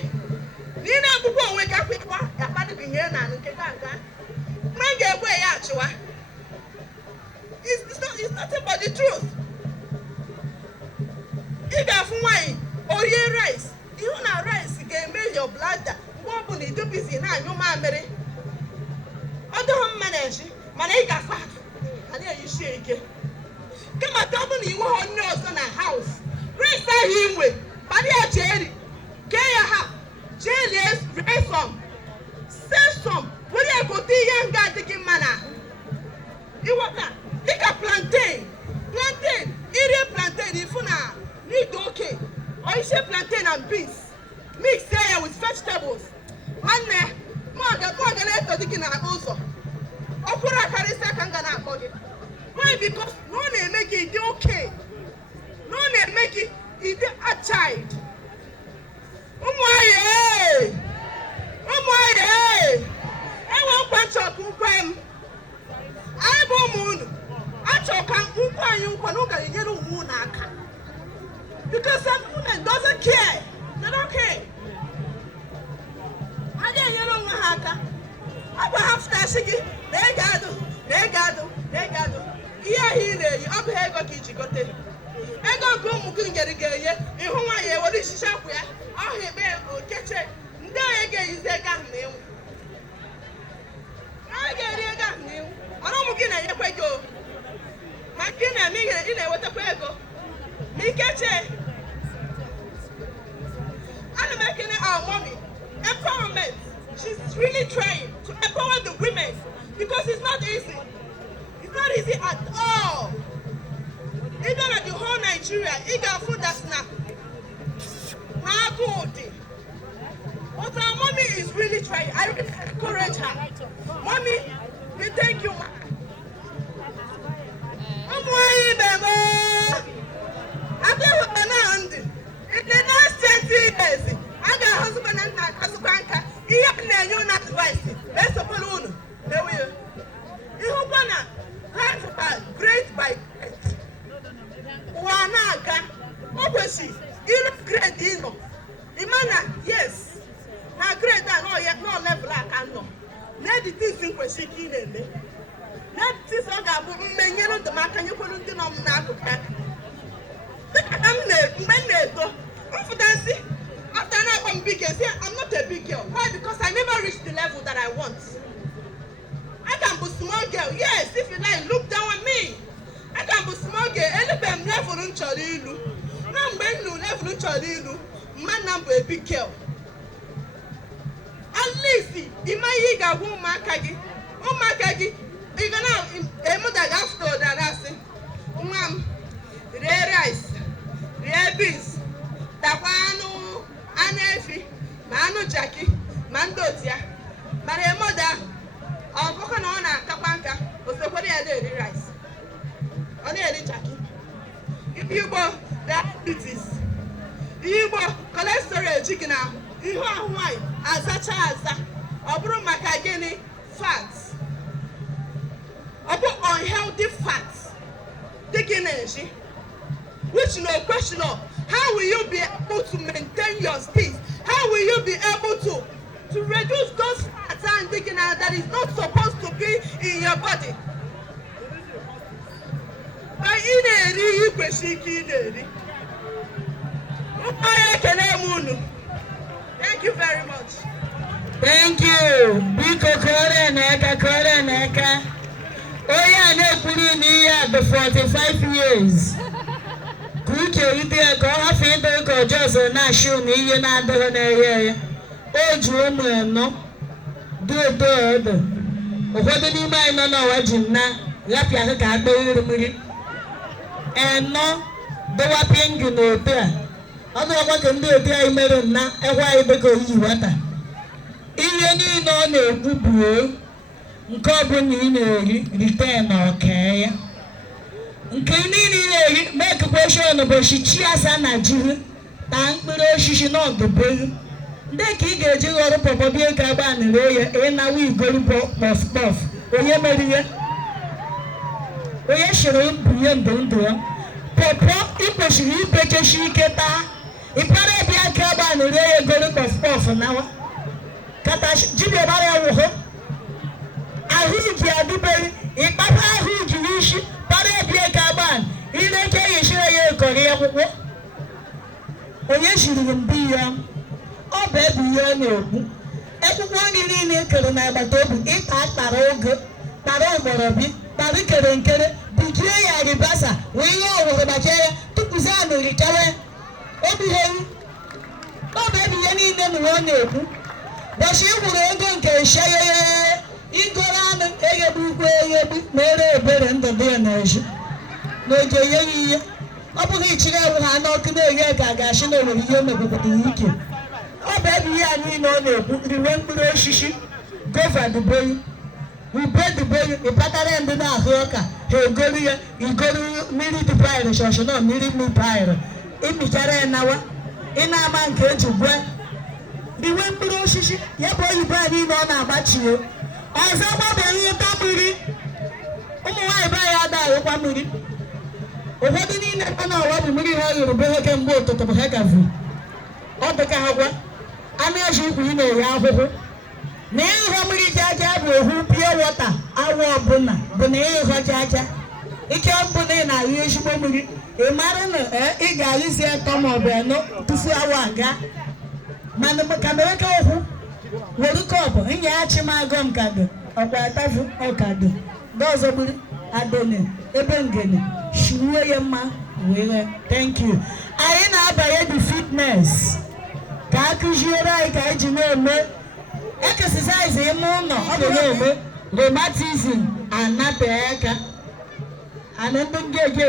You know, go wake up with one. I can't be here now. Man, get away, actually. It's not about the truth. You got from wine or your rice. You know, rice can make your blood. What will you do busy now? You man, Mary. I don't manage. Manega fat, and then you shake it. Come on, double you want nose on a house. Raise him with, but yeah, Jerry. Kaya, Jerry's raise some. Send some. Will you go to young guy taking mana? You want that? Take a plantain. Plantain. Eat plantain if you need okay. Or you say plantain and beans. Mix there with vegetables. One there. More than taking an also. Why? Because no one make it okay. No one make it a child. I want to talk I want moon. I talk because some women doesn't care. They don't care. I didn't know I will have to negado. Here he lay, up here got each got it. I don't go moving get again yet. In whom I what is sharp where I will catch it. There again is their gun name. I get a gun name. I don't get a go. My kin and me in a water go. Me catch it. I'm making it our mommy. Empowerment. She's really trying to empower the women because it's not easy. It's not easy at all. Even at the whole Nigeria, you got food that's not good. But our mommy is really trying. I really encourage her. Mommy, we thank you, ma. In the last 20 years, I got husband and husband. He have no advice. Let's support one. There we are. You wanna life are great by great. Wanaga, obviously, you look great, you know. Imana, yes. Now great, no, yet no level I can know. Let the things in question in it. Let this other many of the market you put into them now. I'm big girl. I'm not a big girl. Why? Because I never reached the level that I want. I can be small girl. Yes, if you like, look down on me. I can be small girl. Any level in Chadilu. Now level in Chadilu. Man, I'm a big girl. At least, in my yiga woman kagi. Oh my kagi. You know, a mother after that I say, Mom, rare rice, rare beans, Tapano, Anefi, Mano Jackie, Mandotia, my mother, or Coconona, Tapanka, was the body of the rice. Only a Jackie. If you go diabetes, you go cholesterol chicken now, you are white, as such as Obrumacageni fats. About unhealthy fats, taking energy, which no question of how will you be able to maintain your speed? How will you be able to reduce those fats and taking out that is not supposed to be in your body? By you thank you very much. Thank you. Biko kore neka. Oya na-ekwuru n'ihe the 45 years. Kuke ite ka ọ hafụ ịdị ka ọjọọ na-ashụ na ihe na-adịghị n'ehie ya. O ji ụmụ anọ dị edo edo. Ụfọdụ n'ime anyị nọ n'ụwa ji nna lapịa ka akpa mmiri. Eno dọwa pingi n'ote a. Ọ dịkwa ka ndị ote anyị mere nna ekwe anyị dị ka oyi wata. Ihe niile ọ na-ekwu bụ nke ọ bụla ị na-eri return ọka ya. Nke niile ị na-eri make question bụ shichi asa na jiri taa mkpụrụ osisi n'ọdụbelu. Ndị ka ị ga-eji ghọrọ pọpọ bie ka agba nere ya ịnawa igori kpọf kpọf. Onye mere ya? Onye shiri mbunye ndụ ya. Pọpọ ị kwesịrị ibekeshi ike taa. Ịpara ebe aka agba nere ya egori kpọf kpọf nawa. Kata jibia bara ya wụhụ. Ahụji adịbeghị ịkpapa ahụji n'isi para ebie ka agban ileke ya esire ya ekọrị akwụkwọ. Onye shiri mbi ya ọ bụ ebu ihe na-ekwu. Akwụkwọ nri niile ekere na agbata obi ịta akpara oge kpara ọgbọrọbi kpara kere nkere bujie ya ribasa wee ihe ọwụrụ maka ya tụpụzi a n'orikewe obihewu. Ọ bụ ebu ihe niile na ọ na-ekwu. Bọchị ịkwụrụ ego nke sheyeye igoro anụ eghegbu ugwu eghegbu mere ebere ndụ dị ya n'eji n'oge ihe ihe. Ọ bụghị ichiri ewu ha n'ọkụ na-eghe ka a ga-achị na onwere ihe mepụtara ike. Ọ bụ ebe ihe anyị na ọ na-ekwu riwe mkpụrụ osisi gova dubeyu ube dubeyu ịkpatara ndị na-ahụ ọka ha egoro ya igoro mmiri dịpaịrị shọshọ na mmiri mịpaịrị ịmịchara ya nawa ị na-ama nke eji gwe riwe mkpụrụ osisi ya bụ oyibo anyị na ọ na-agbachie. Ọzọ gbabeghị ịta mmiri ụmụ nwaanyị be anyị adaghịkwa mmiri. Ụfọdụ niile nọ n'ụwa bụ mmiri ha yụrụ be ha kemgbe ụtụtụ bụ ha gavuru. Ọ dị ka ha gwa anụ eji ukwu ị na-eri akwụkwọ na ịghọ mmiri jaja bụ ohu pie wọta awa ọbụla bụ na ịghọ jaja. Ike ọbụla ị na-ahụ ezigbo mmiri ị mara na ị ga-alụzi atọ maọbụ anọ tufu awa aga. Mana ka mere ka okwu were kọpụ nyeghachi m agụ m kado ọkwa atafu ọkado dọzọ gburu adone ebe ngene shiwe ya mma were. Thank you. Anyị na-abanye the fitness ka akụziere anyị ka anyị ji na-eme exercise ime ụlọ ọ bụ na-eme rheumatism anateka ana ndị ga-eji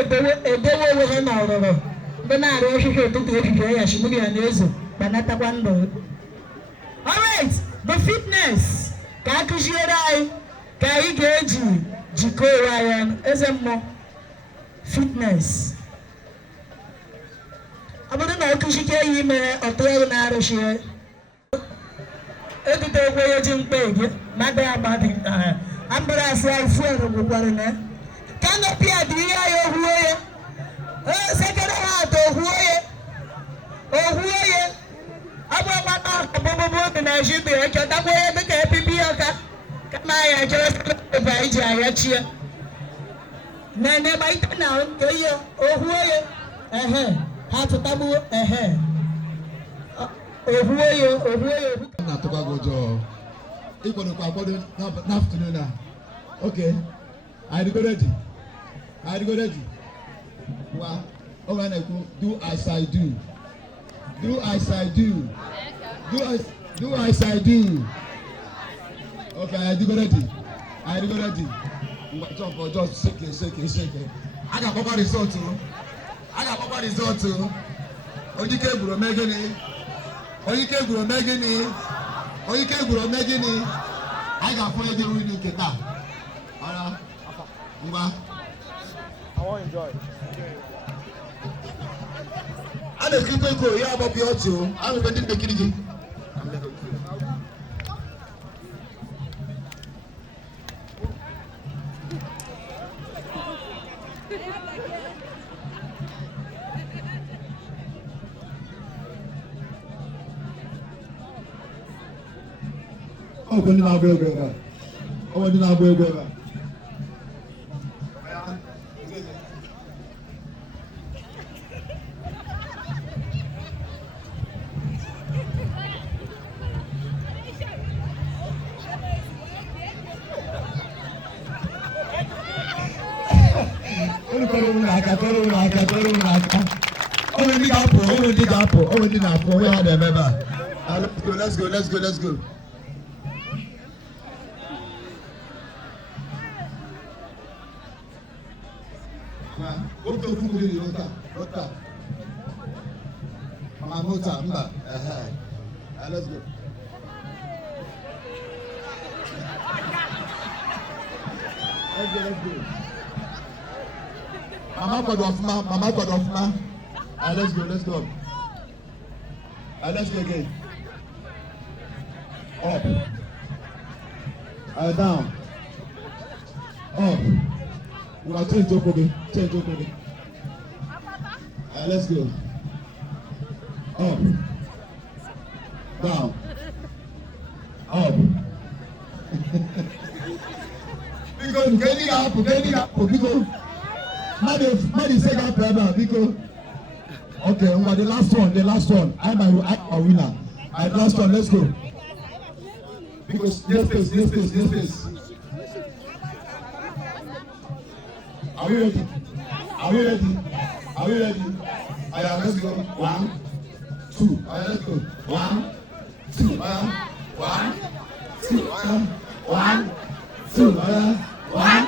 edewe onwe ha n'ọrụrụ ndị na-arụ ọchịchị ụtụtụ echiche ya shimiri ya na-ezo gbanatakwa ndụ. Alright, the fitness ka a kụziere anyị ka anyị ga-eji jikọọ onwe anyị ọnụ. Eze mmụọ fitness ọ bụrụ na ọkụzike ya ime ọtụ ọrụ na-arụchi edute ogwe ya ji mkpa ege mmadụ agbadị ambụlansị ahụ fuelu gwụkwara na kanopi adịrị ya ohuo ya sekere ha atọ ohuo ya ọ bụ ọgbata ọbụbụbụ obi na jibi echọtakwa ya dịka epipi ọka kama ya chere ebe anyị ji ayachie nene maite na nke ihe ohuo ya ha tụtagbu ohuo ya na-atụkwa gị ụjọ ịkwadokwa akwado n'afternoon a. Okay, I go ready. Wa ọ ga na-ekwu do as I do. Do as I do. Okay, I go ready. Jump for just shake it. I got papa result. Ojike gburu megini. I got for you really get that. Ara. Ngwa. I want to enjoy. I dey keep go ya about your too. I'm going to make it. Oh, when did I go over? Let's go. Let's go. Mama Kodofma. Let's go. Let's go again. Up. Down. Up. We are change Okobe. Let's go. Up. Down. Up. Because getting up. Because Madi said that forever. Because okay, the last one. I'm a winner. The last one. Let's go. Because yes, please. Are we ready? Let's go. 1, 2. Let's go. 1, 2. 1, 2. 1, 2. 1, 2. 1,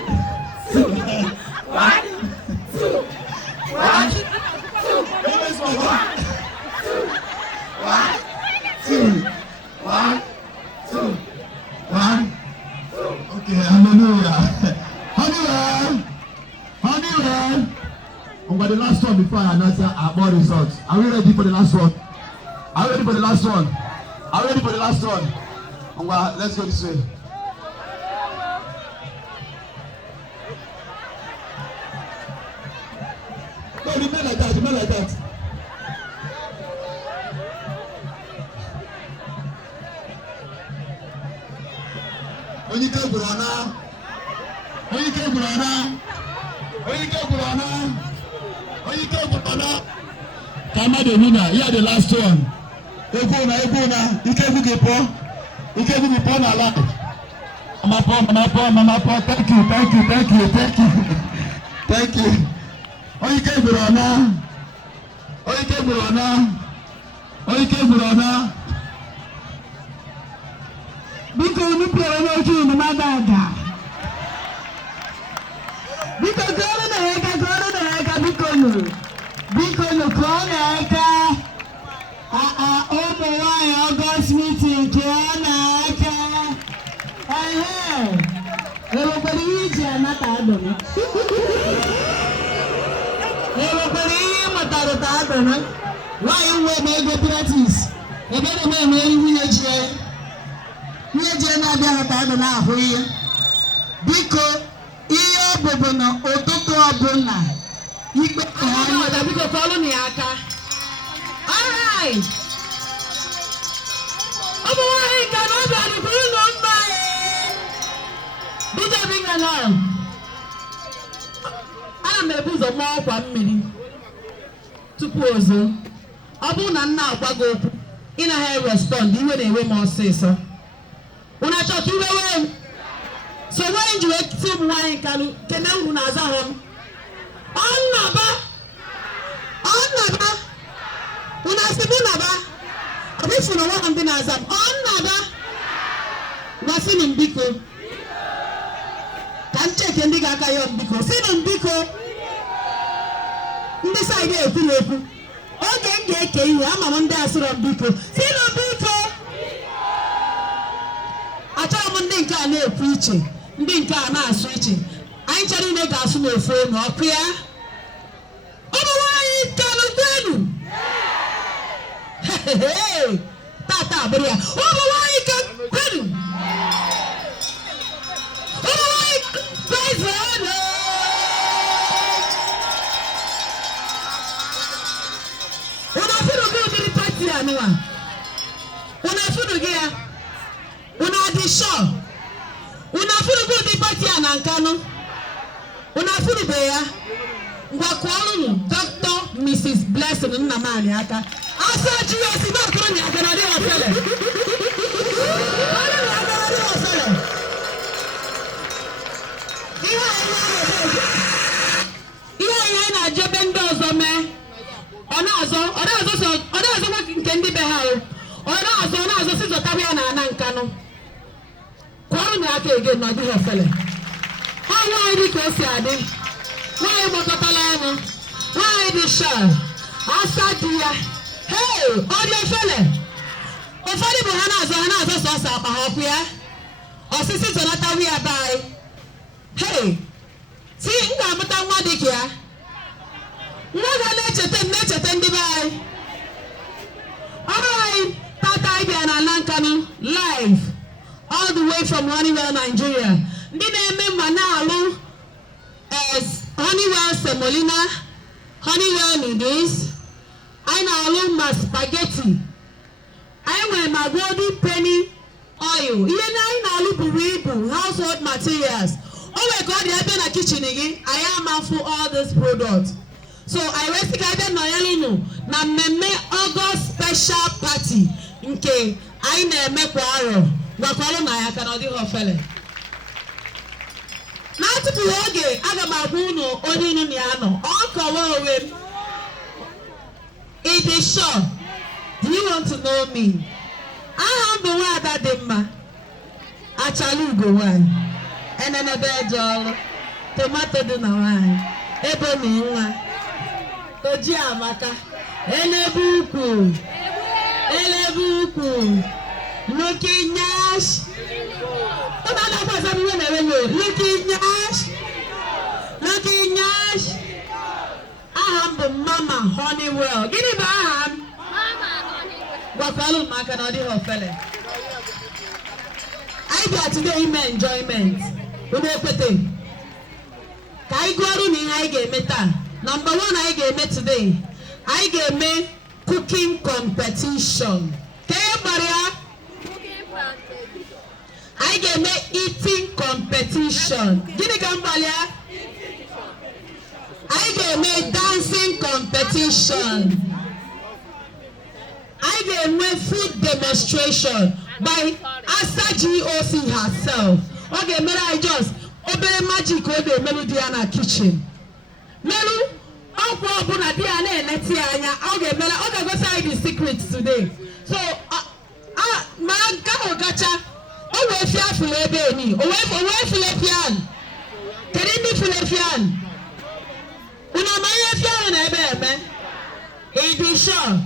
2. Okay, hallelujah. But the last one before I announce our board results. Are we ready for the last one? Let's go this way. No, the man like that. Oyike Gurana. Kama the winner. Here the last one. Eguna. Ike Gugipo na life. Mama Po. Thank you. Oyike Gurana. chicken madaga. Biko goro na eka biko no kona eka. Omo why August meeting kona eka. Everybody is mata adona. Everybody mata adona. Why you make go practice? Ebere me nwunye je na abịa hata adona ahụ ihe. Biko ihe ọbụbụ na ụtụtụ ọbụla ikpe ha biko fọlụ na aka. All right. Ụmụ nwanyị ka na obi adịkwuru ụlọ mba DJ bring along. Ana m ebu ụzọ mụọ ọkwa mmiri tupu ozo. Ọ bụrụ na nna agwa gị okwu ị naghị respond iwe na-ewe m ọsịsọ. Unu achọ ka iwe wee m? So nwanyị ji wee ti ụmụ nwanyị kanụ kene uru na-aza ha m. Ọnnaba unu asị bụ naba ọ bụ ifu na nwa ndị na-aza m. Ọnnaba gwasịnụ m biko ka m cheke ndị ga-aka ya mbiko sịnụ m biko ndị saịdị ekwuru ekwu oge m ga-eke ihe ama m ndị asịrọ m biko sịnụ biko achọrọ m ndị nke a na-ekwu iche ndị nke a na-asụ iche anyị chere ine ga-asụ n'ofu onu ọkụ ya ụmụ nwaanyị kanụ kwenu tata abụrụ ya ụmụ nwaanyị kanụ kwenu ụmụ nwaanyị kwenu unu afụrụ gị ụdịrị pati anụwa unu afụrụ gị ya unu adị shọ unu afụrụ gị ụdị pati a na Nkanụ unu afụrụbe ya ngwa kụọrụnụ Dr. Mrs. Blessing Nnamani aka asa ji ya si n'okoro na agara dị ofele ihe anyị na-ajebe ndị ọzọ mee ọ na-azọ nke ndị be ha ọ na-azọ si zọtaba ya na ana Nkanụ kwọrụ na aka ege na ọ dịghị ofele ọ nwaanyị dị ka o si adị nwaanyị gbakọtala ọnụ nwaanyị dị sha asa di ya ọ dị ofele ụfọdụ bụ ha na-azọ sọsọ akpa ha ọkụ ya osisi zọnatawa ya be anyị si m ga-amụta nwa dị ka ya nwa ga na-echeta ndị be anyị ọrụ anyị tata anyị bịa na ala Nkanụ live all the way from Honeywell, Nigeria. Ndị na-eme ma na-alụ Honeywell semolina, Honeywell noodles, anyị na-alụ ma spaghetti, anyị nwere ma golden penny oil. Ihe na anyị na-alụ buru ibu household materials. O nwere ka ọ dị ebe na kitchen gị, anyị amafu all these products. So I wesi ka ebe nọ ya lụnụ na mmemme August special party nke anyị na-eme kwa arọ. Gwakwara na ya ka na ọ dịghị ofele. N'atụpụ oge aga m agwa unu onye unu na ya nọ ọ kọwa onwe m. It is sure. Do you want to know me? Aha m bụ Nwaada dị mma. Achala ugo nwanyị. Enenebe eje ọrụ. Tomato dị na nwanyị. Ebe na nwa. Oji amaka. Elebe ukwu. Looking Nash. Looking Nash. I am the Mama Honeywell. Give me back. Mama Honeywell. What follow Macanadi or fella? I got today enjoyment. Number one, I gave me today. I gave me cooking competition. I get me eating competition. Gini Gambalia? I get me dancing competition. I get me food demonstration by Asa GOC herself. Okay, me I just obey magic obey melody in our kitchen. Melu, I'll go up on a DNA and let's see. I'll get Mela. Okay, go say the secrets today. So, my God, gotcha. we fia fulebe ni. Owe Philippian. Kedi ni Philippian. Una maye fia na ebe eme. He be sure.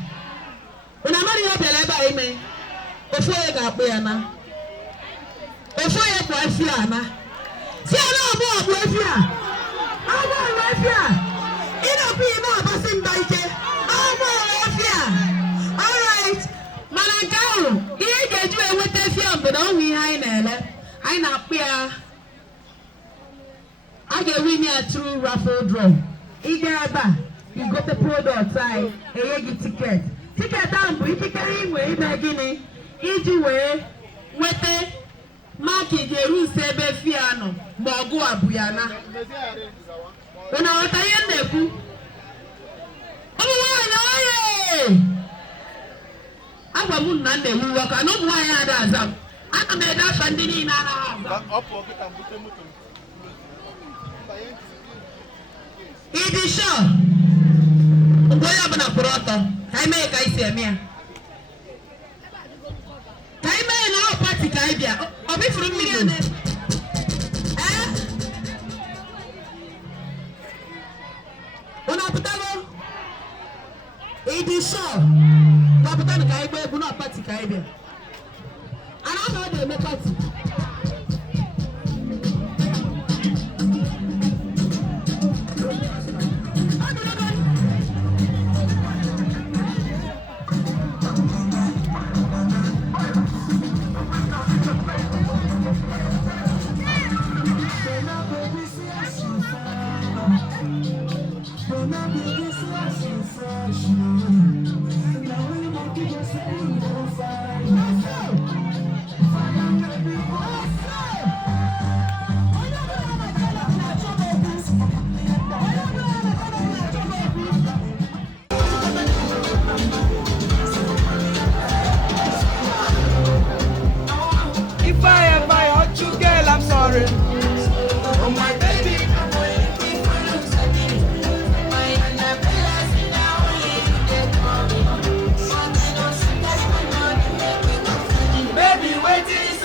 Una mari yo bele ba ime. Ofo ye ga pe ana. Ofo ye kwa fia ana. Si ana obo fia. Obo fia. Ina bi ma ba sin ba ike. Obo fia. All right. Managao. Ihe ga ju ewete fia mbe na onwi hai na ele. Hai na pe a. I get win here through raffle draw. Igaba. You got the product side, a yegi ticket. Ticket down, but you carry way back in it. Easy way, wete, market the room sebe fiano, Mogu Abuyana. When I was a young oh, I was Monday, who work. I know why I had them. I made that funding in it is sure. Ngoya bana proto. Kaime kaisi emia. Kaime na party kaibia. Obi from million. Ona putalo. It is sure. Kaputano kaibe kuna party kaibia. Ana how they make party. If I ever hurt you, girl, I'm sorry. Oh my baby. Baby, wait till it's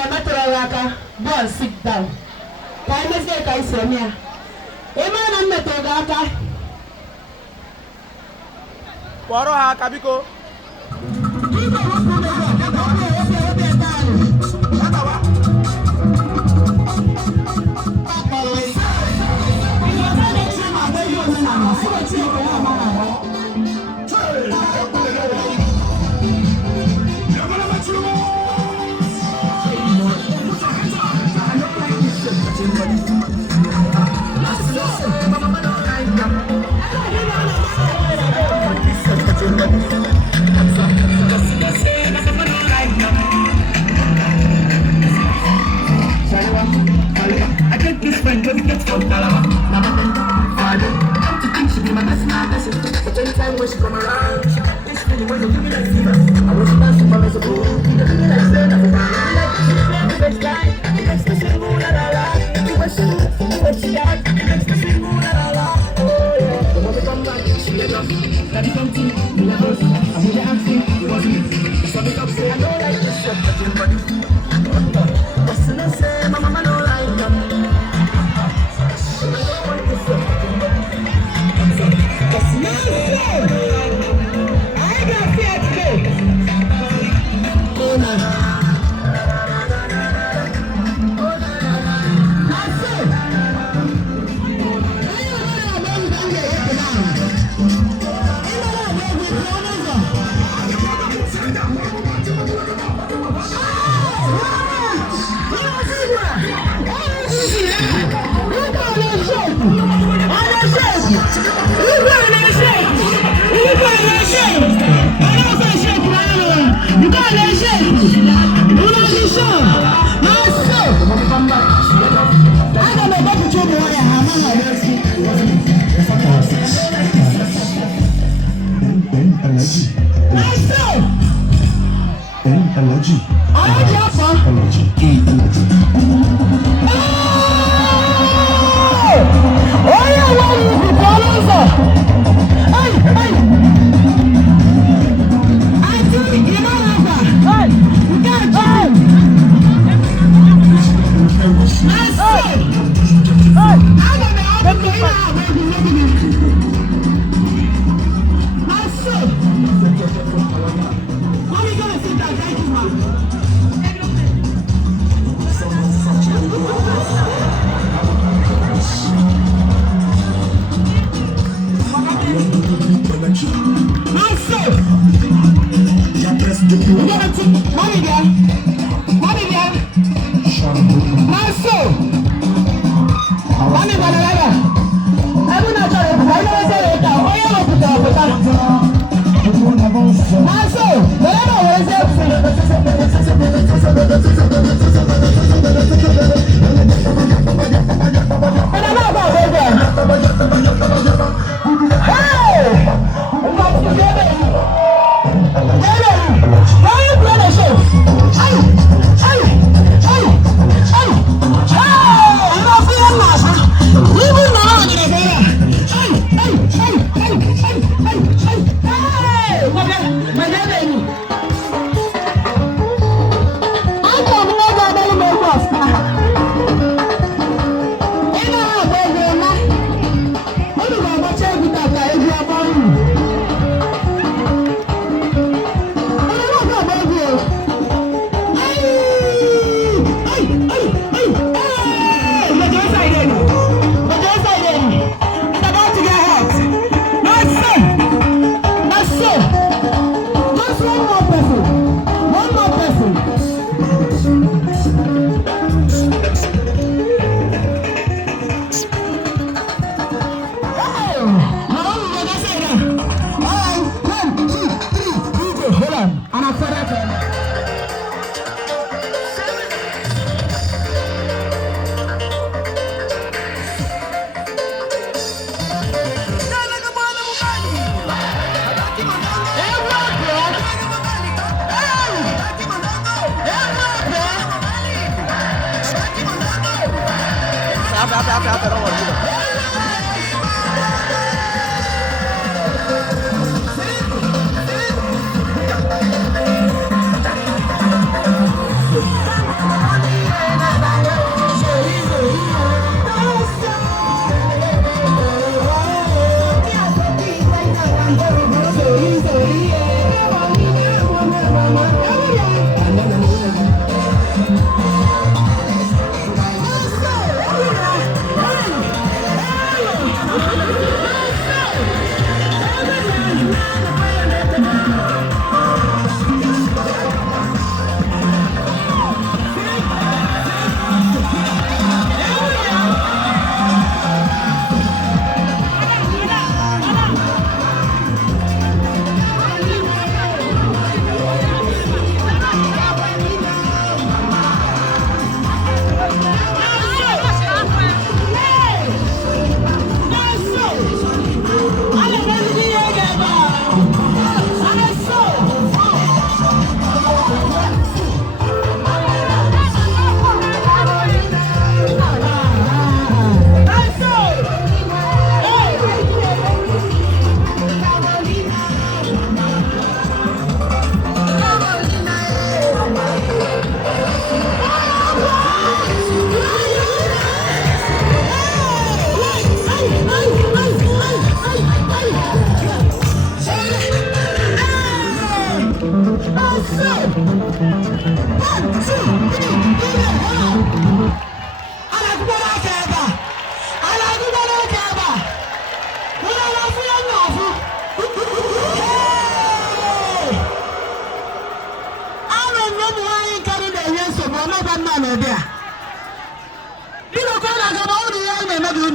Go and sit down. Can I say I say here? Amen and metogaka. Poro ha kabiko.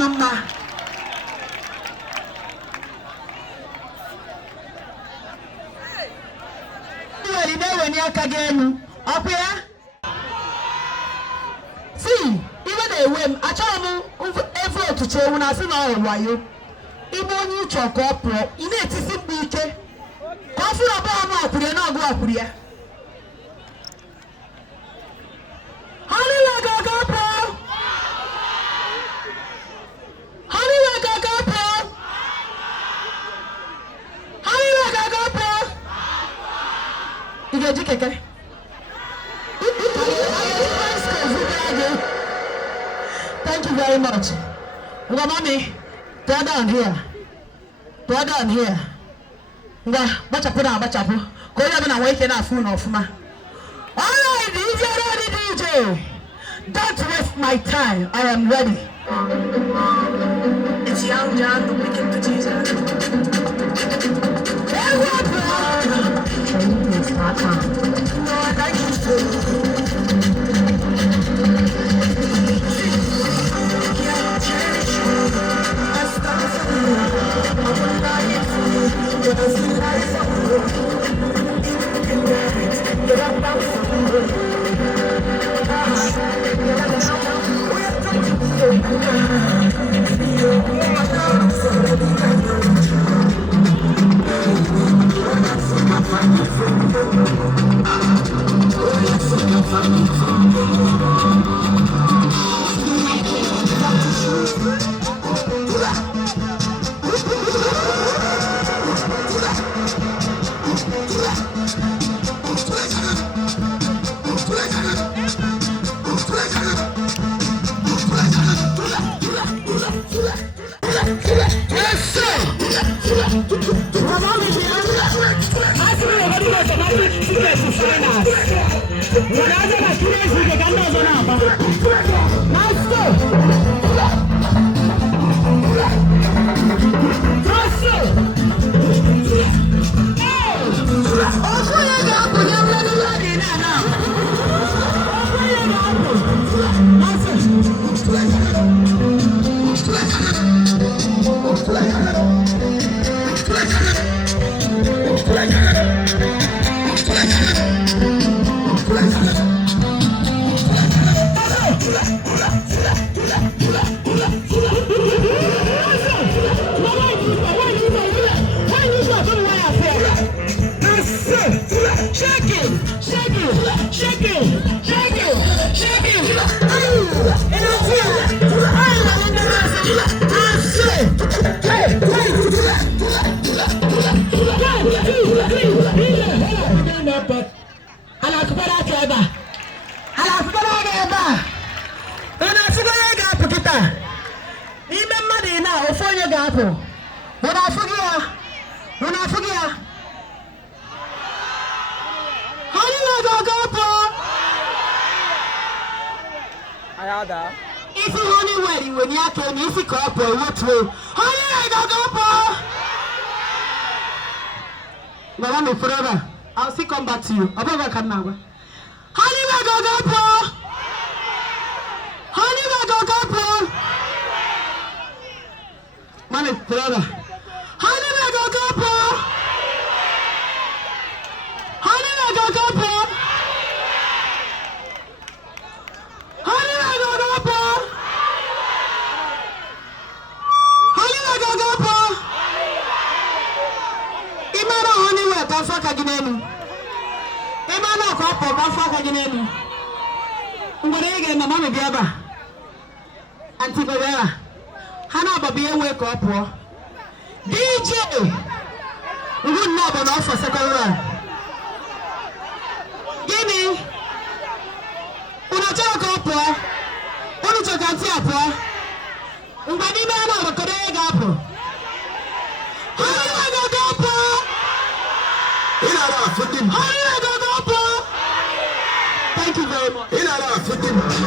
unu mma. Iweli na-eweni aka gị enu. Ọkwa ya? See, iwe na-ewe m, achọrọ m evu otutu ewu na asị na ọ wayo. Ibe onye ịchọ ka ọ pụọ, ị na-etisi mgbe ike. Ka ọ fụrụ ọbụla ọnụ akwụrụ ya na ọgụ akwụrụ ya. Hallelujah, go, go, Paul. Hallelujah, go, go, Paul. Hallelujah, go, go, Paul. You get your keke. Thank you very much. Nga mommy, throw down here. Throw down here. Nga, bachapu na bachapu. Ko ya na wake na phone off ma. All right, DJ, ready, DJ. Don't waste my time. I am ready. It's Young John, the wicked producer. If you only wedding when you can, if you couple, what will? Honey, go. Mama, forever. I'll still come back to you. I'll never come now. Honey, go. Honey, go. Money, forever. Honey, go. Honey, go. Faka ginenu. Imana kwa po faka ginenu. Ngorege na mama biaba. Auntie Barbara. Hana baby wake up. DJ. We know about for second round. Gimme. Unatoka hapo. Unatoka hapo. Ngani bana bakorega hapo. Thank you very much.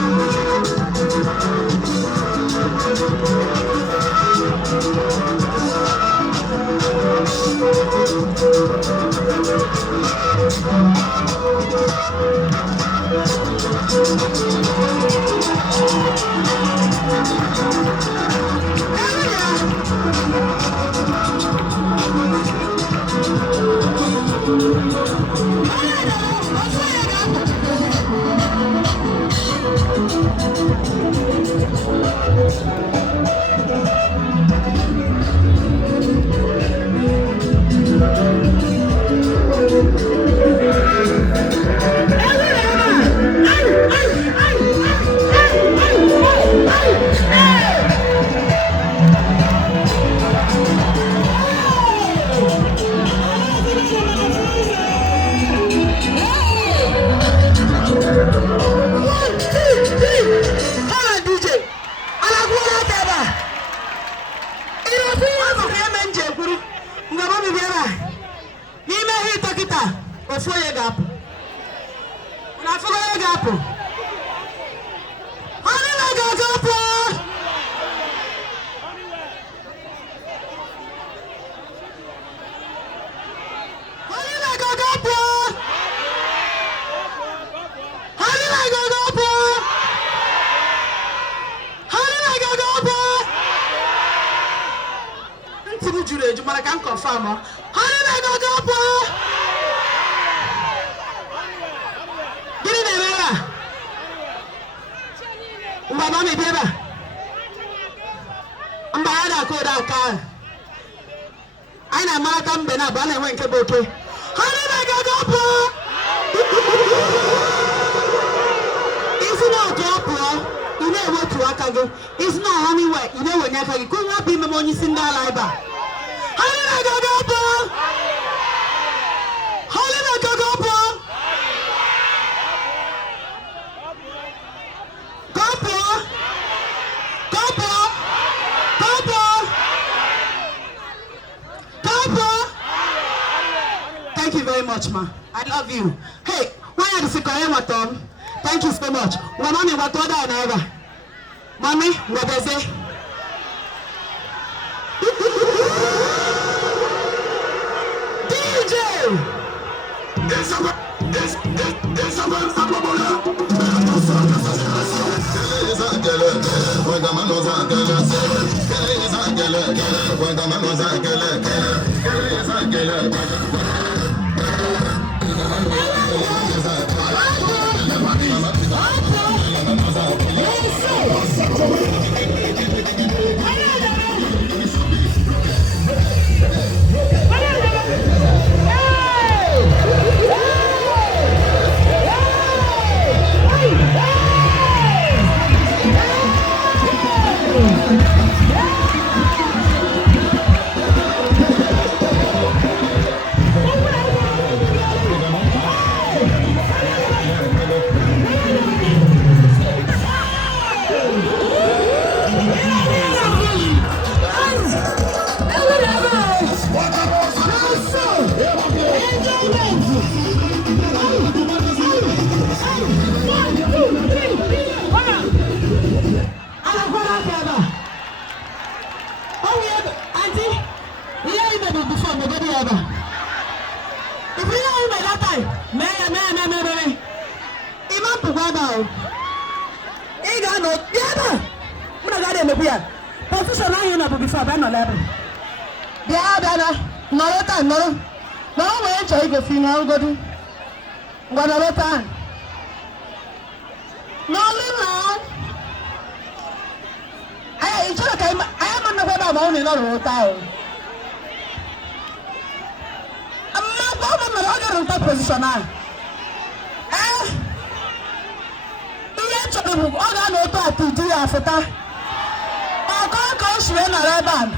apụ. Honey leg aga apụ. Honey leg aga apụ. Honey leg aga apụ. Honey leg aga apụ. Ntị m juru eju mana ka m confirm ọ. Honey leg aga apụ. Gịnị na-eme ebe a? Mgbe ọ na-ebi ebe a? Mba ya na-akụ ụda aka ahụ. Anyị na-amarata mbe na abụọ na-enwe nke bụ oke. Honey leg aga apụ. Isi na oke apụọ, ị na-ewetu aka gị. Isi na ọha n'iwe, ị na-ewenye aka gị. Ka onye hapụ ime m onye isi ndị ala ebe a. Honey leg aga apụ. Honey leg aga apụ. Thank you very much, ma. I love you. Hey, why are you saying what, Tom? Thank you so much. When mommy, what other another? Mommy, what is it? DJ! Position I know before I know level. Yeah, no time, no. No way to go feel now go do. What other time? No, no. I am on the web of only no time. I'm not going to position now. All I know to do after. She na Lebanon.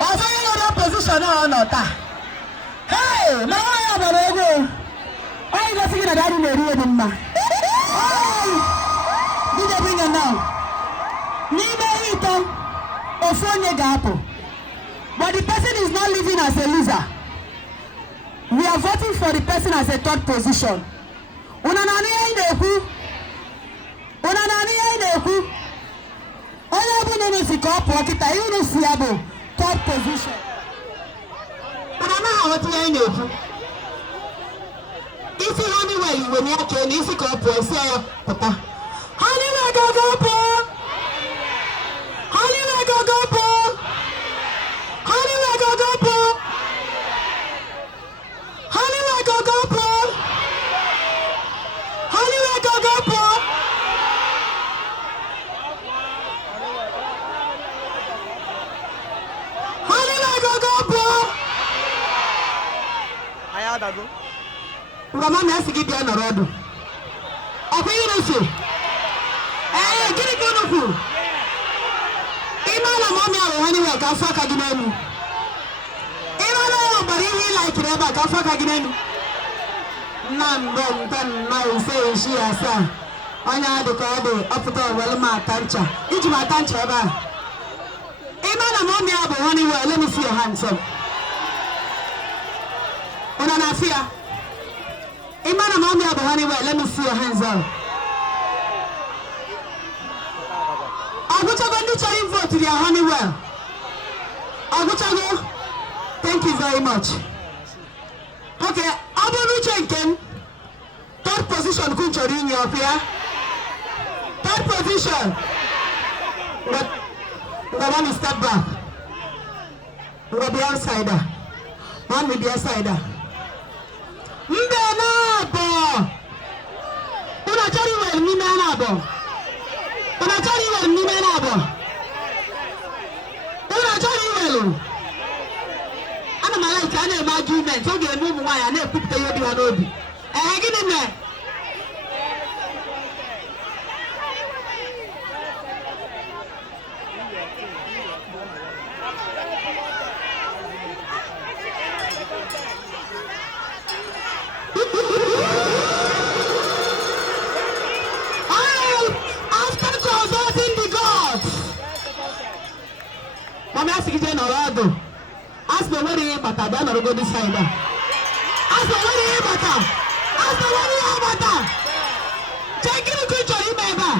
Ọfọ yẹn yọrọ position náà n'ọta. Hey, na wọn yà bàrà ego. Wọ́n yìí lọ sí yìí na dáadé na eri ebi mma. Dídé bí yẹn náà. N'ime ihe ito, ofu onye ga-apụ. But the person is not living as a loser. We are voting for the person as a third position. Una na ni ihe na-ekwu. Una na ni ihe na-ekwu. Onye ọbụla na-esi ka ọ pụọ kịta ihe na-esi ya bụ third position. Mana anaghị aghọta ihe anyị na-ekwu. Isi Honeywell iwe na ya kee na isi ka ọ pụọ isi ya pụta. Honeywell ga-aga pụọ. Honeywell ga-aga pụọ. Honeywell ga-aga pụọ. Honeywell ga-aga pụọ. Honeywell ga-aga pụọ. Ngwa mama asị gị bịa nọrọ ọdụ. Ọkwa ihe na-ese? Gịnị ka unu kwuru? Ime na mama ahụ Honeywell ka afọ aka gị n'elu. Ime na ya gbara ihe ịlaikiri ebe a ka afọ aka gị n'elu. Nna mbụ nta nna ise isi asaa. Onye adị ka ọ dị ọpụta owelu ma ata ncha. Iji ma ata ncha ebe a. Ime na mama ahụ Honeywell, let me see your hands up. Una na-afịa? Imana mommy abu Honeywell, let me see your hands up. to their Honeywell. Aguchago, thank you very much. Okay, Abonu Chenken, third position, Kunchorini up here. Third position. But the one is step back. We'll be outsider. One will be outsider. Mbenabo. Unachari well ni menabo. Unachari well ni menabo. Unachari well. Ana malaika ana argument. So get move why ana put the yodi wanobi. Gini me. Ask me where you but I don't go this side. Ask me where you but ask me where you but check it to you member.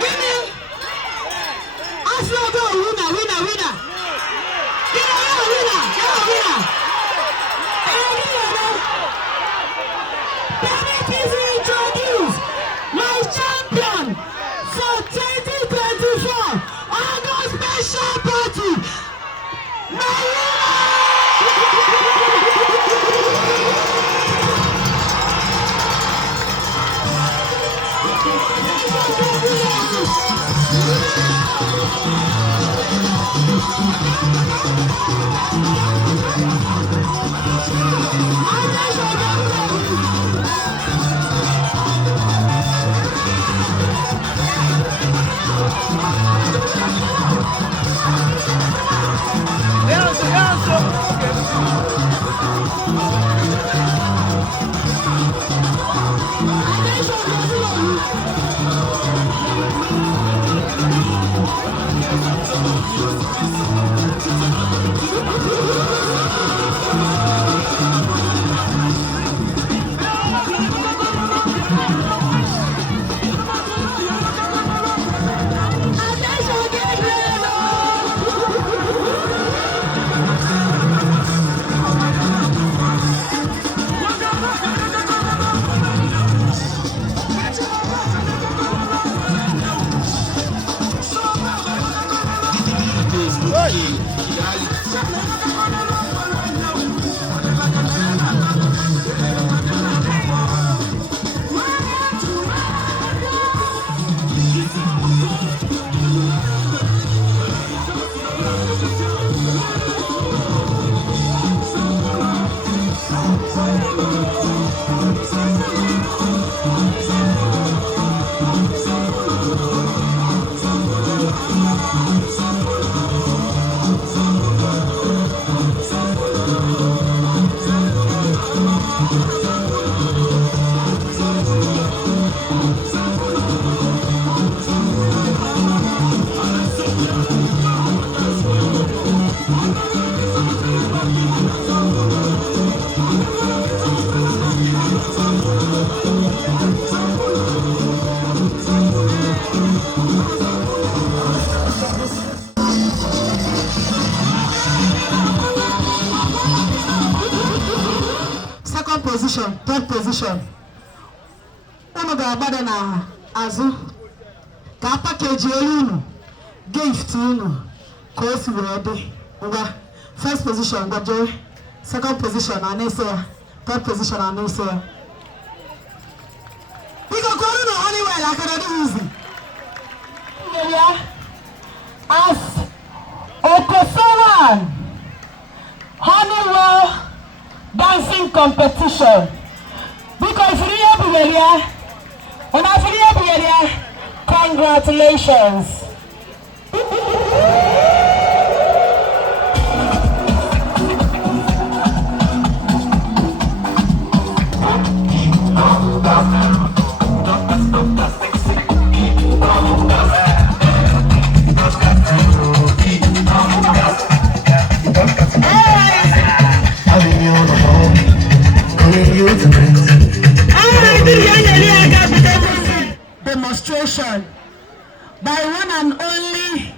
Winning. Ask you go winner. Winner. Please introduce my champion for 2024. Special party. Third position. One of the abada na azu. Ka package elu gift unu. Ko si ready. Uga. First position Gajoy. Second position Anese. Third position Anese. We go call no Honeywell. I can do easy. As Okosawan Honeywell dancing competition. Because congratulations. Demonstration by one and only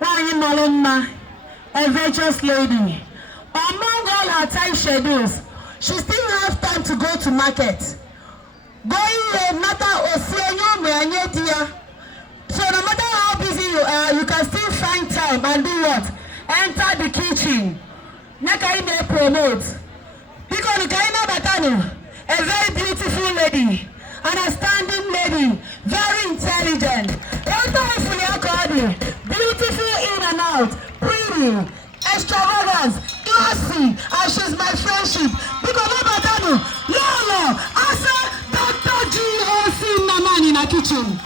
Wani Maloma, a virtuous lady. Among all her tight schedules, she still has time to go to market. Going matter dear. So no matter how busy you are, you can still find time and do what? Enter the kitchen. Nakaine promote. Because Nakaina Batano, a very beautiful lady, understanding lady, very intelligent, beautiful in and out, pretty, extravagance, classy, and she's my friendship. Because Batano, Lolo, Asa, Dr. G.O.C. Naman in the kitchen.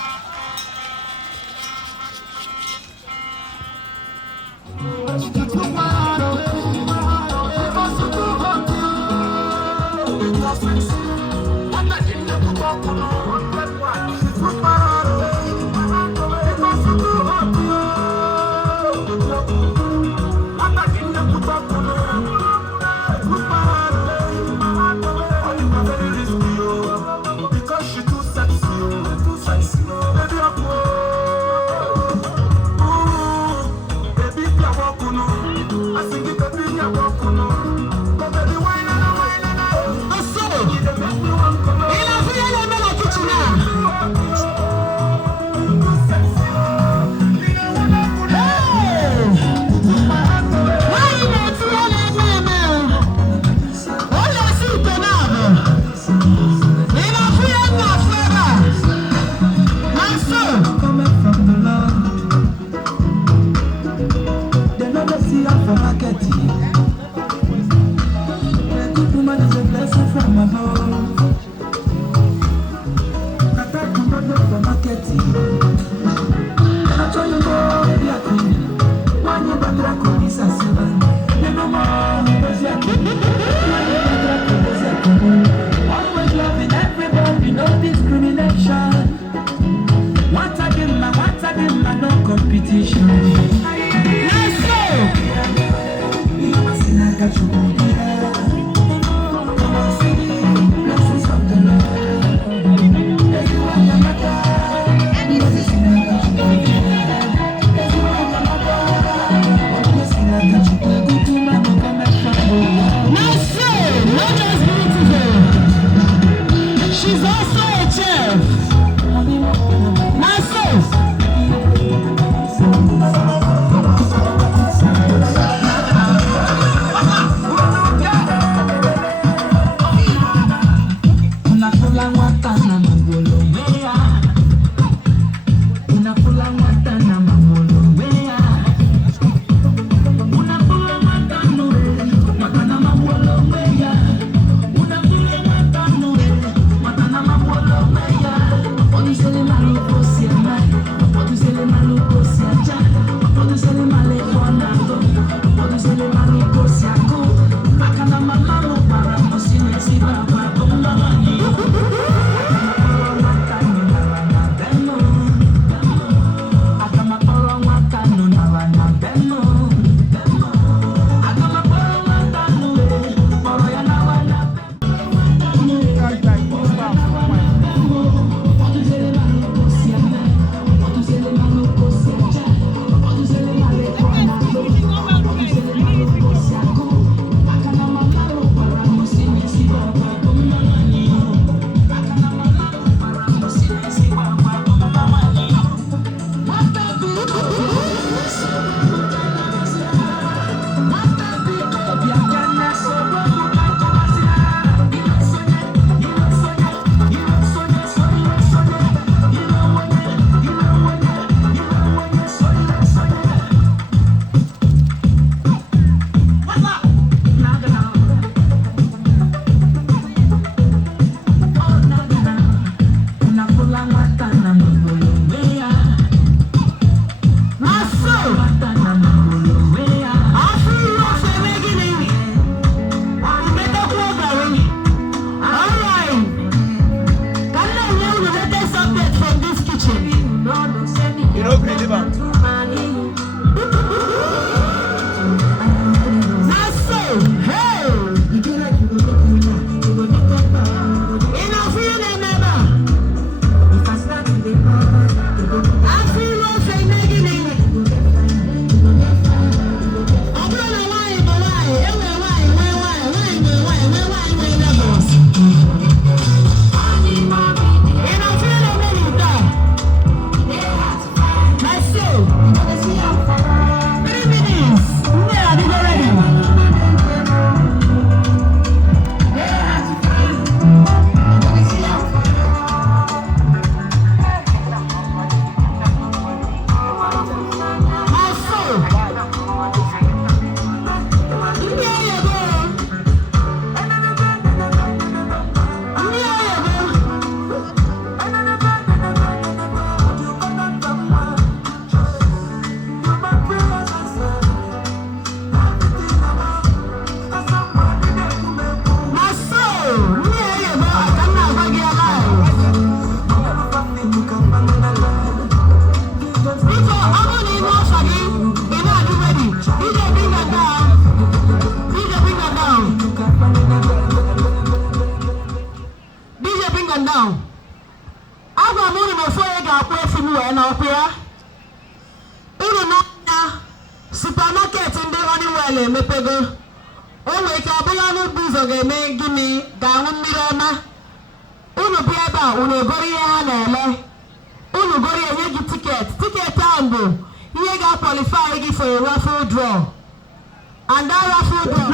agwa m unu na ofu onye ga-akpọ efi m wee n'ọkụ ya. Unu n'anya supermarket ndị Honeywell emepego. O nwere ike ọbụla n'ubu ụzọ ga-eme gịnị ga-aṅụ mmiri ọma. Unu bịa ebe a unu egoro ihe ha na-ele. Unu goro enye gị tiketi. Tiketi ahụ bụ ihe ga-akwalify gị for a raffle draw. And that raffle draw.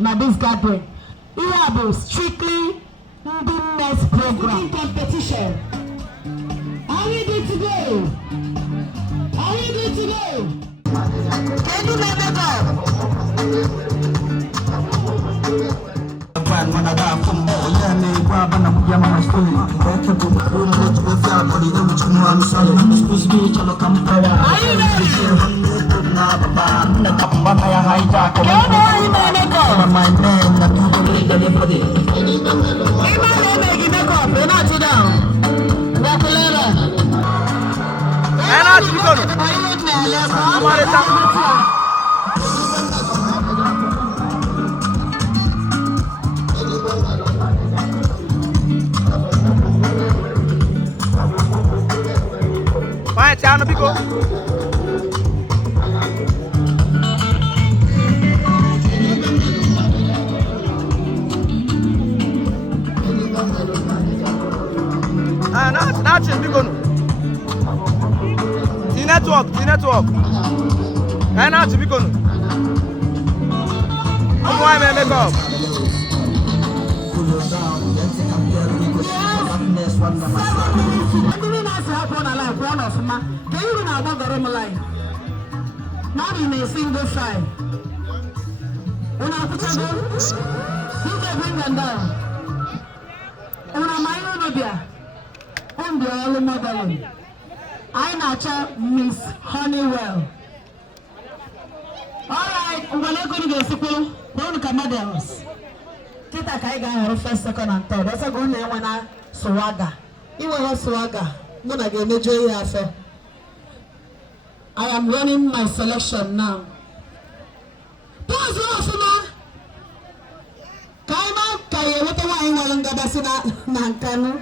Now this gathering, we have a strictly business program competition. Are we good to go? Are we good to go? Can you make it up? Are you ready? The network. And now to be gone. Why make up? Not in a single side. When I put it bring them down. When I'm on the early modeling. I nurture Miss Honeywell. All right, we're not going to get school. We're going to come models. Kita ka anyị ga-ahọrọ first, second and third. Ọsọ gị ụlọ enwe na swaga. Inwe swaga, mụ na ga-emeju ihe afọ. I am running my selection now. Pause ọfụma. Ka anyị ma ka ya eweta nwaanyị nwere ngabasị na Nkanu.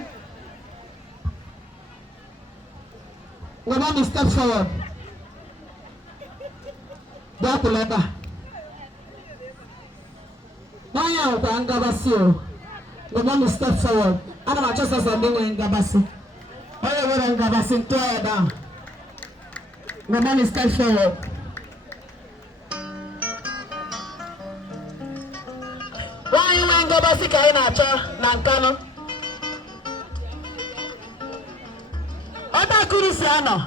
Let me step forward. Back letter. Now you are ngabasị o. Let me step forward. Ana m achọ sọsọ ndị nwere ngabasị. Onye nwere ngabasị ntụọ ya down. Let me step forward. Nwaanyị nwere ngabasị ka anyị na-achọ na Nkanu. Other Christiano.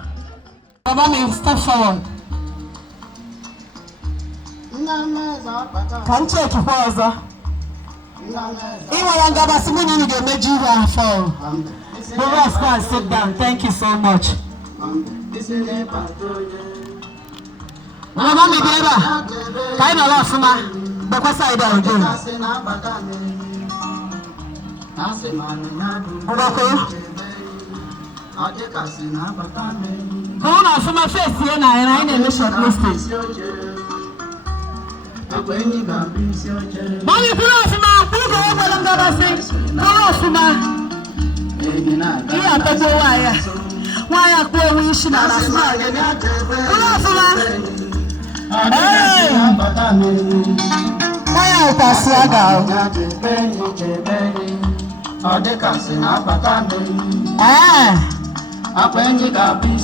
Let me step forward. Can check pause. Iwa ngabasị mụ na ga-emeju ihe afọ. Let's go and sit down. Thank you so much. Mama mi beba. Kai na la fuma. Bekwa side again. Obako. Come on, fuma face here na na shortlisted. Mami kuna fuma, kuko wala ngabasị. Kuna fuma. Iya tabo waya. Waya kwa wishi na rasma. Kuna fuma. Hey! Waya upasiaga.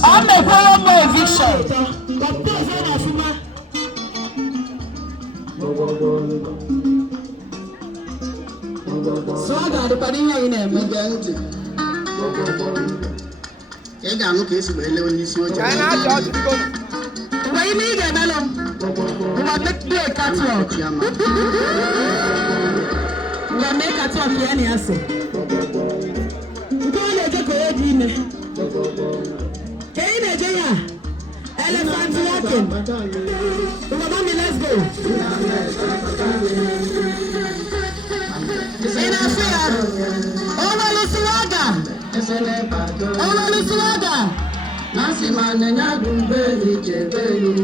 I'm a more eviction. So I got the party in him. Why you need a melon? You want to make a catwalk. You want to make a talk here, any answer. Go let you go, Edwin. Hey, Nigeria. Elephant walking. Mommy, let's go. In Afia. Ona Lusuaga. Ona Lusuaga. Nasi manenya dumbeli jebeli.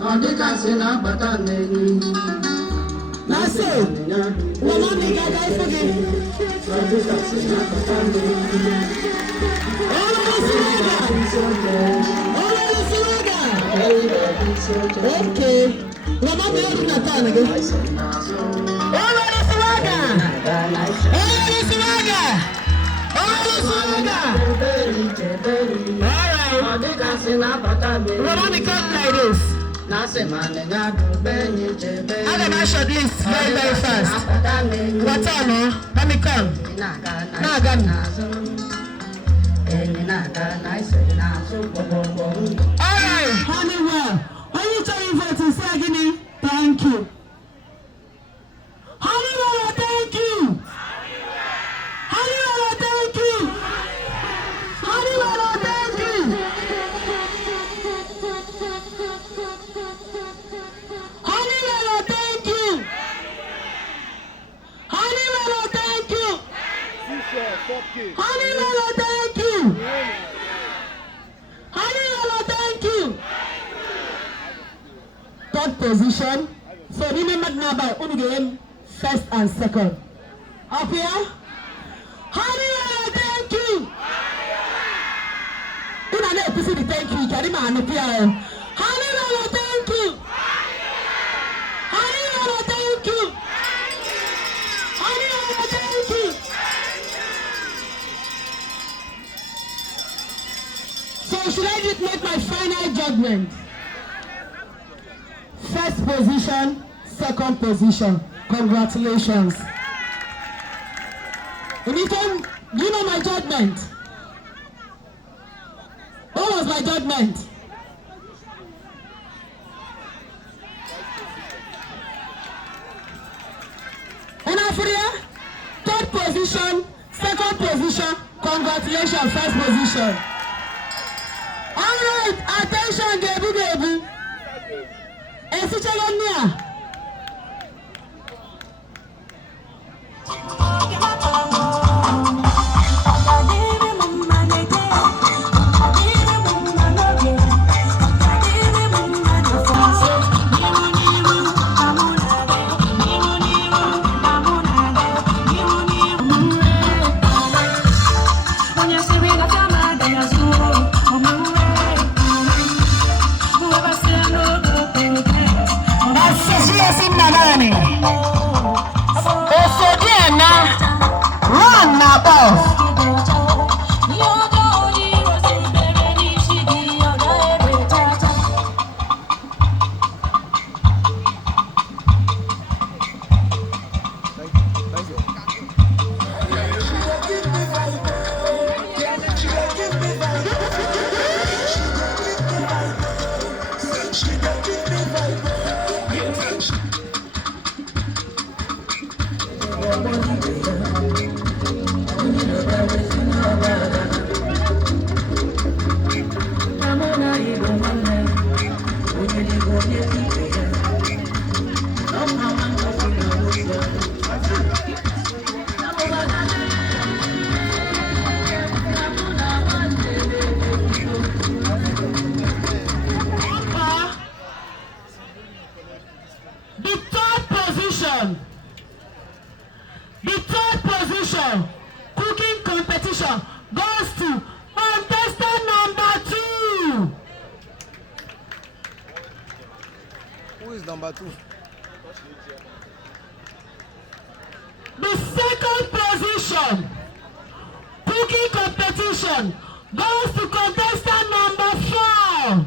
Ondika sina bataneni. Nasi. Mama mi gaga ifoge. Ondika sina bataneni. Ona Lusuaga. Ona Lusuaga. Okay. Mama mi oru na tan again. Ona Lusuaga. Ona Lusuaga. Ona Lusuaga. Veronica like this. I got my short list very, very fast. What time, let me come. Now I got alright, Honeywell. When you tell me for to say again, thank you. Honeywell, thank you. Honeywell, thank you. Honeywell, thank you. Honeywell, thank you. Honeywell, thank you. Honeywell, thank you. Honeywell, thank you. Third position. So remember now by only game first and second. Up here. Honeywell, thank you. Una ne pisi di thank you. Kari ma anu pia. Honeywell, thank you. Honeywell, thank you. Honeywell, thank you. So should I just make my final judgment? First position, second position. Congratulations. You know my judgment. What was my judgment? Onafria, third position, second position, congratulations, first position. Alright, attention, Gebu Gebu. Esichalonia. The third position, cooking competition, goes to contestant number 2. Who is number 2? The second position, cooking competition, goes to contestant number 4.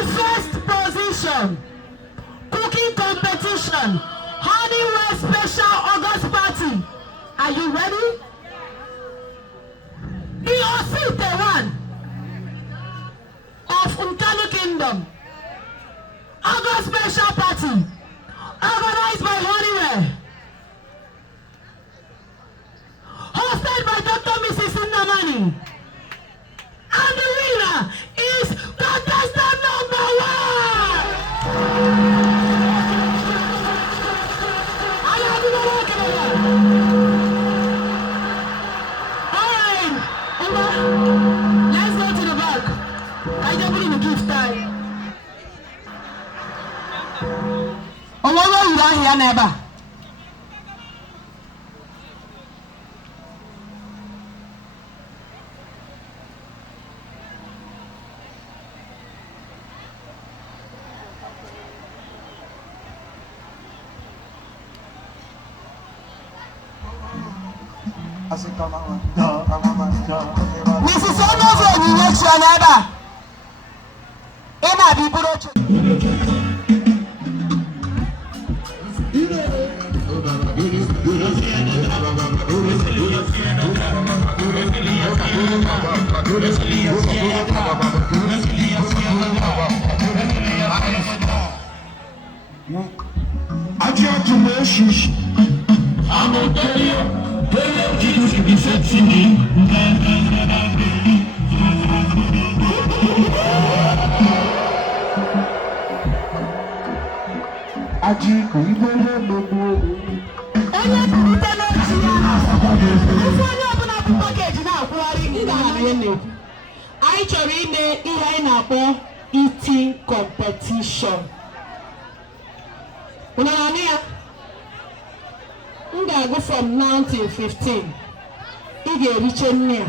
First position, cooking competition, Honeywell Special August Party. Are you ready? The Osite one of Nkanu Kingdom, August Special Party, organized by Honeywell, hosted by Dr. Mrs. Nnamani. And the winner is contestant number 1. Alright, let's go to the back. I don't believe in gift time. Oh, what are you doing here, neighbor? Mrs. Onovo onyinye chọ n'ebe a. Ị na-abịa iburu oche. Anyị chọrọ ime ihe anyị na-akpọ eating competition. Unu na-anụ ya? M ga-agụ from now till 15. Ị ga-eriche nne ya,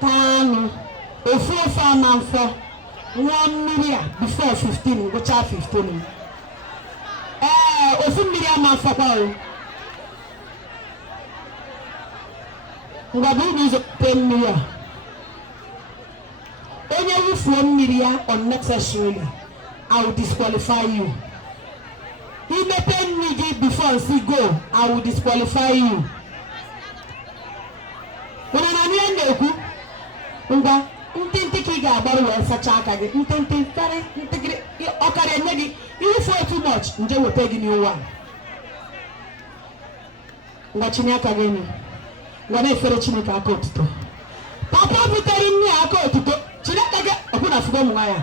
taa anụ, ofe ama mfọ, ṅụọ mmiri a before 15, ngwụcha 15. Ofu mmiri ama mfọkwa o. Ngwa bụ ụzọ pe mmiri a. Onye wufuo mmiri ya unnecessarily, I will disqualify you. Imepe nri gị before nsi go, I will disqualify you. Unu na ihe na-ekwu? Ngwa, ntịntị ka ị ga-agbaru wee sachaa aka gị. Ntịntị karị, ntịkịrị, ọ karịa nye gị. Iwufuo too much, nje weta gị n'ụwa. Ngwa chinye aka gị enu. Ngwa na-efere Chineke aka otuto. Papa butere nne aka otuto. Chineke gị ọbụ na fugo ụmụ ya.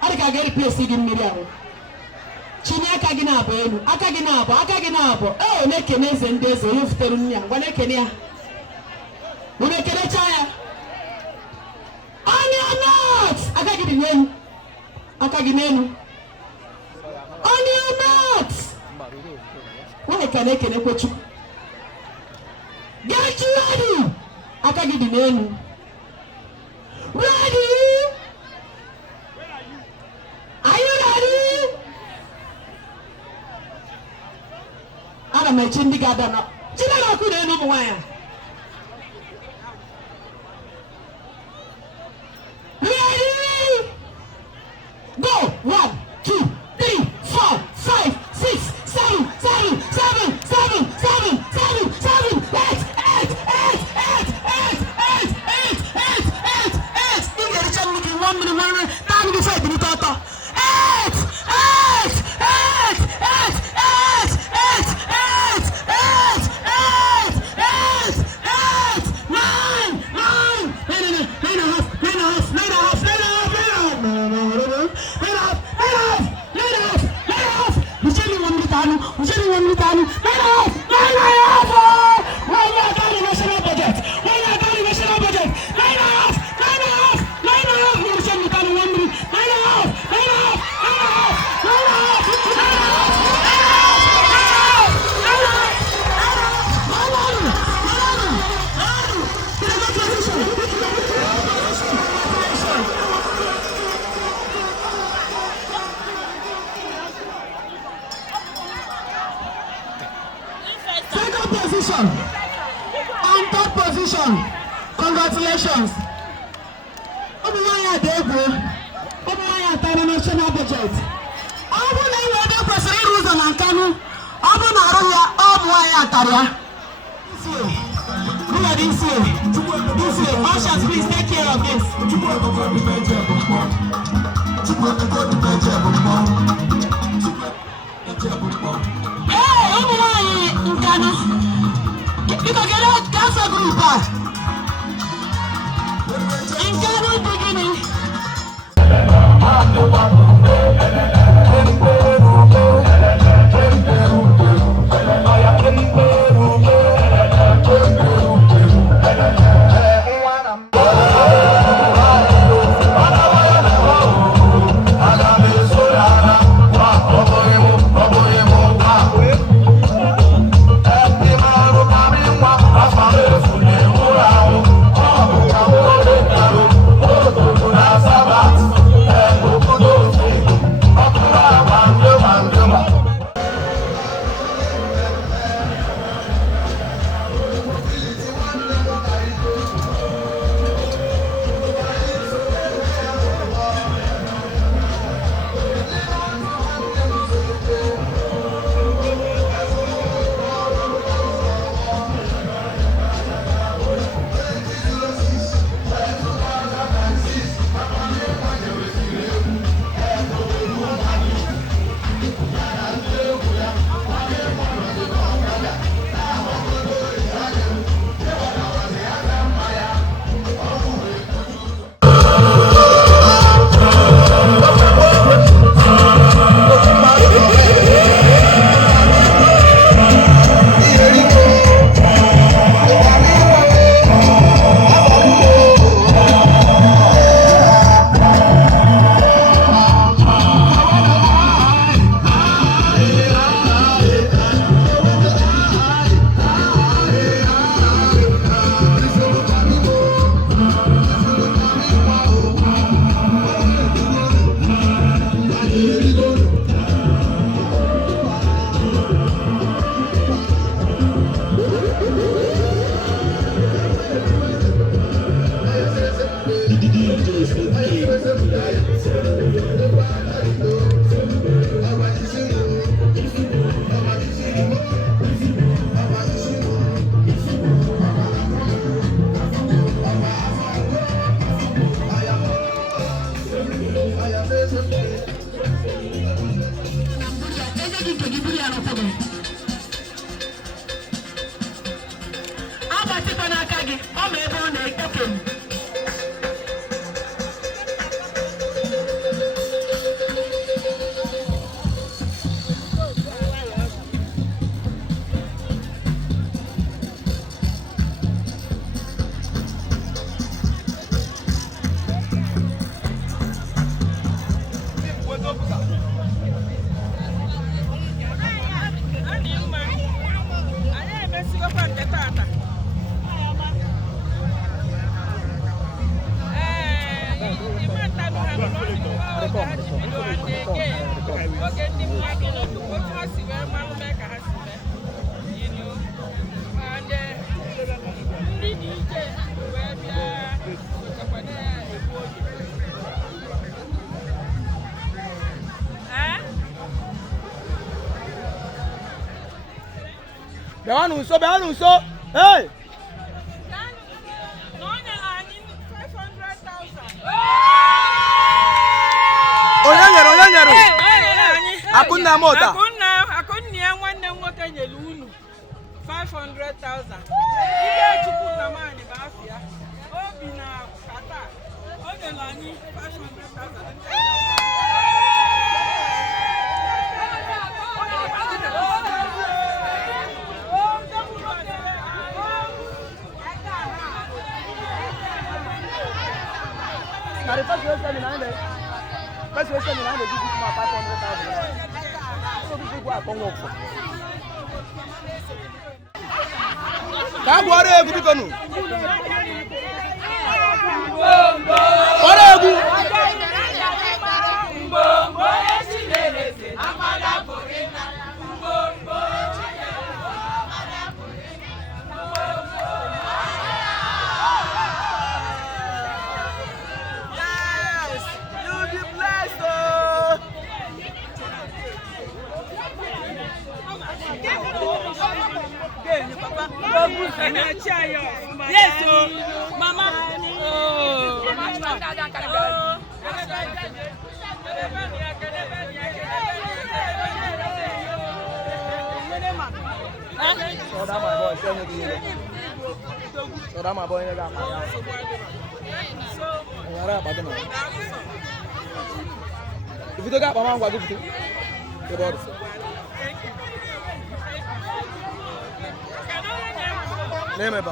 Adị ka ga-replace gị mmiri ahụ. Chinye aka gị na-abụ elu, aka gị na-abụ, aka gị na-abụ. Na-ekene eze ndị eze onye futere nne ya. Ngwa na-ekene ya. Unu ekenecha ya. Onion nuts! Aka gị dị n'elu. Aka gị n'elu. Onion nuts! Nwanyị ka na-ekenekwe Chukwu. Get ready! Aka gị dị n'elu. Ready? Are you ready? Ana m eche ndị ga-ada na Chineke ọkụ n'elu ụmụ nwaanyị. Ready? Go! 1, 2, 3, 4, 5, 6, 7, 7, 7, 7, 7, 7, 7, 8, 8, 8, 8, 8, 8, 8, 8, 8, 8. You get a chance to 1 minute, 1 minute. Time before you need to 2nd position. On 3rd position. Congratulations. Obuwaya Degbo. Obuwaya Tana national budget. Obu na iwe ebe kwesịrị ịrụ ụzọ na Nkanu. Obu na arụ ya Obuwaya Taria. Look at this way. This way. Ushers, please take care of this. Hey, Obuwaya Nkanu. You can get out cancer group. Nkanu beginning. Beanuso, hey! No, 500,000. Akunna mota. Akunna nwanne m nwoke nyere unu 500,000. Ihe Chukwu na mani bụ afịa. Obi na Qatar. O nyere anyị 500,000. Now the first question in hand, first question in hand, they give you 500,000. So people go and come work for. Can't go there, good people. What are you? Yes, Mama. So that my boy, tell me the So that my boy, if you don't got Mama, what do you do? Name it.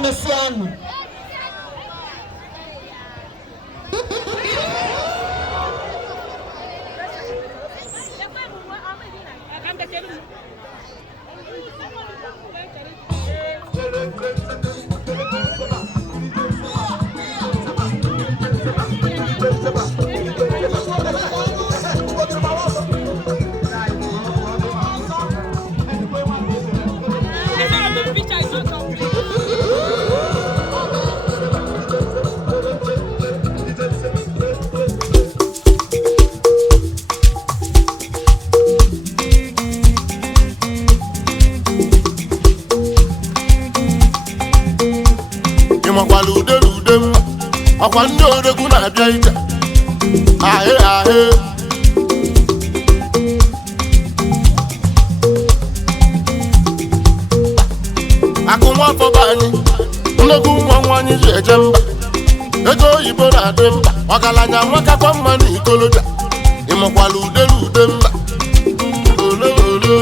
emesịa nụ. Ọkwa ndị odogwu na-abịa ije ahị ahị akụ nwafọ be anyị nnukwu nwa anyị ji eje mba ego oyibo na-adị mba ọgaranya nwakakwa mma na ikolobịa ịmụkwala ude mba ole ole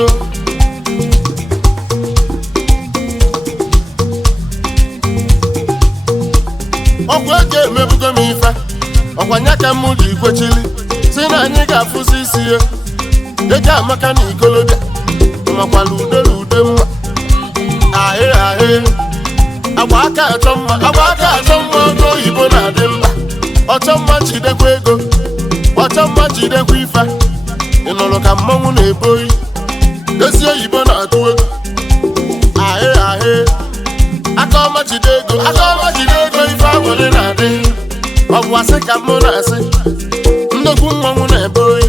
ọgwụ ego emebugo m ife ọkwanye ka m ji ikwechili si na anyị ga-afụzi isi ya ego amaka na ikolobịa makwala ude mma ahị ahị agba aka achọ mma ọnụ oyibo na-adị mba ọchọ mma jidekwa ego ọchọ mma jidekwa ife ị nụrụ ka mmọnwụ na-ebo oyi ezi oyibo na-atụ ego ahị ahị aka ọma jide ego ife agwụrị na-adị ọ bụ asị ka mụ na-asị nnukwu mmọnwụ na-ebe oyi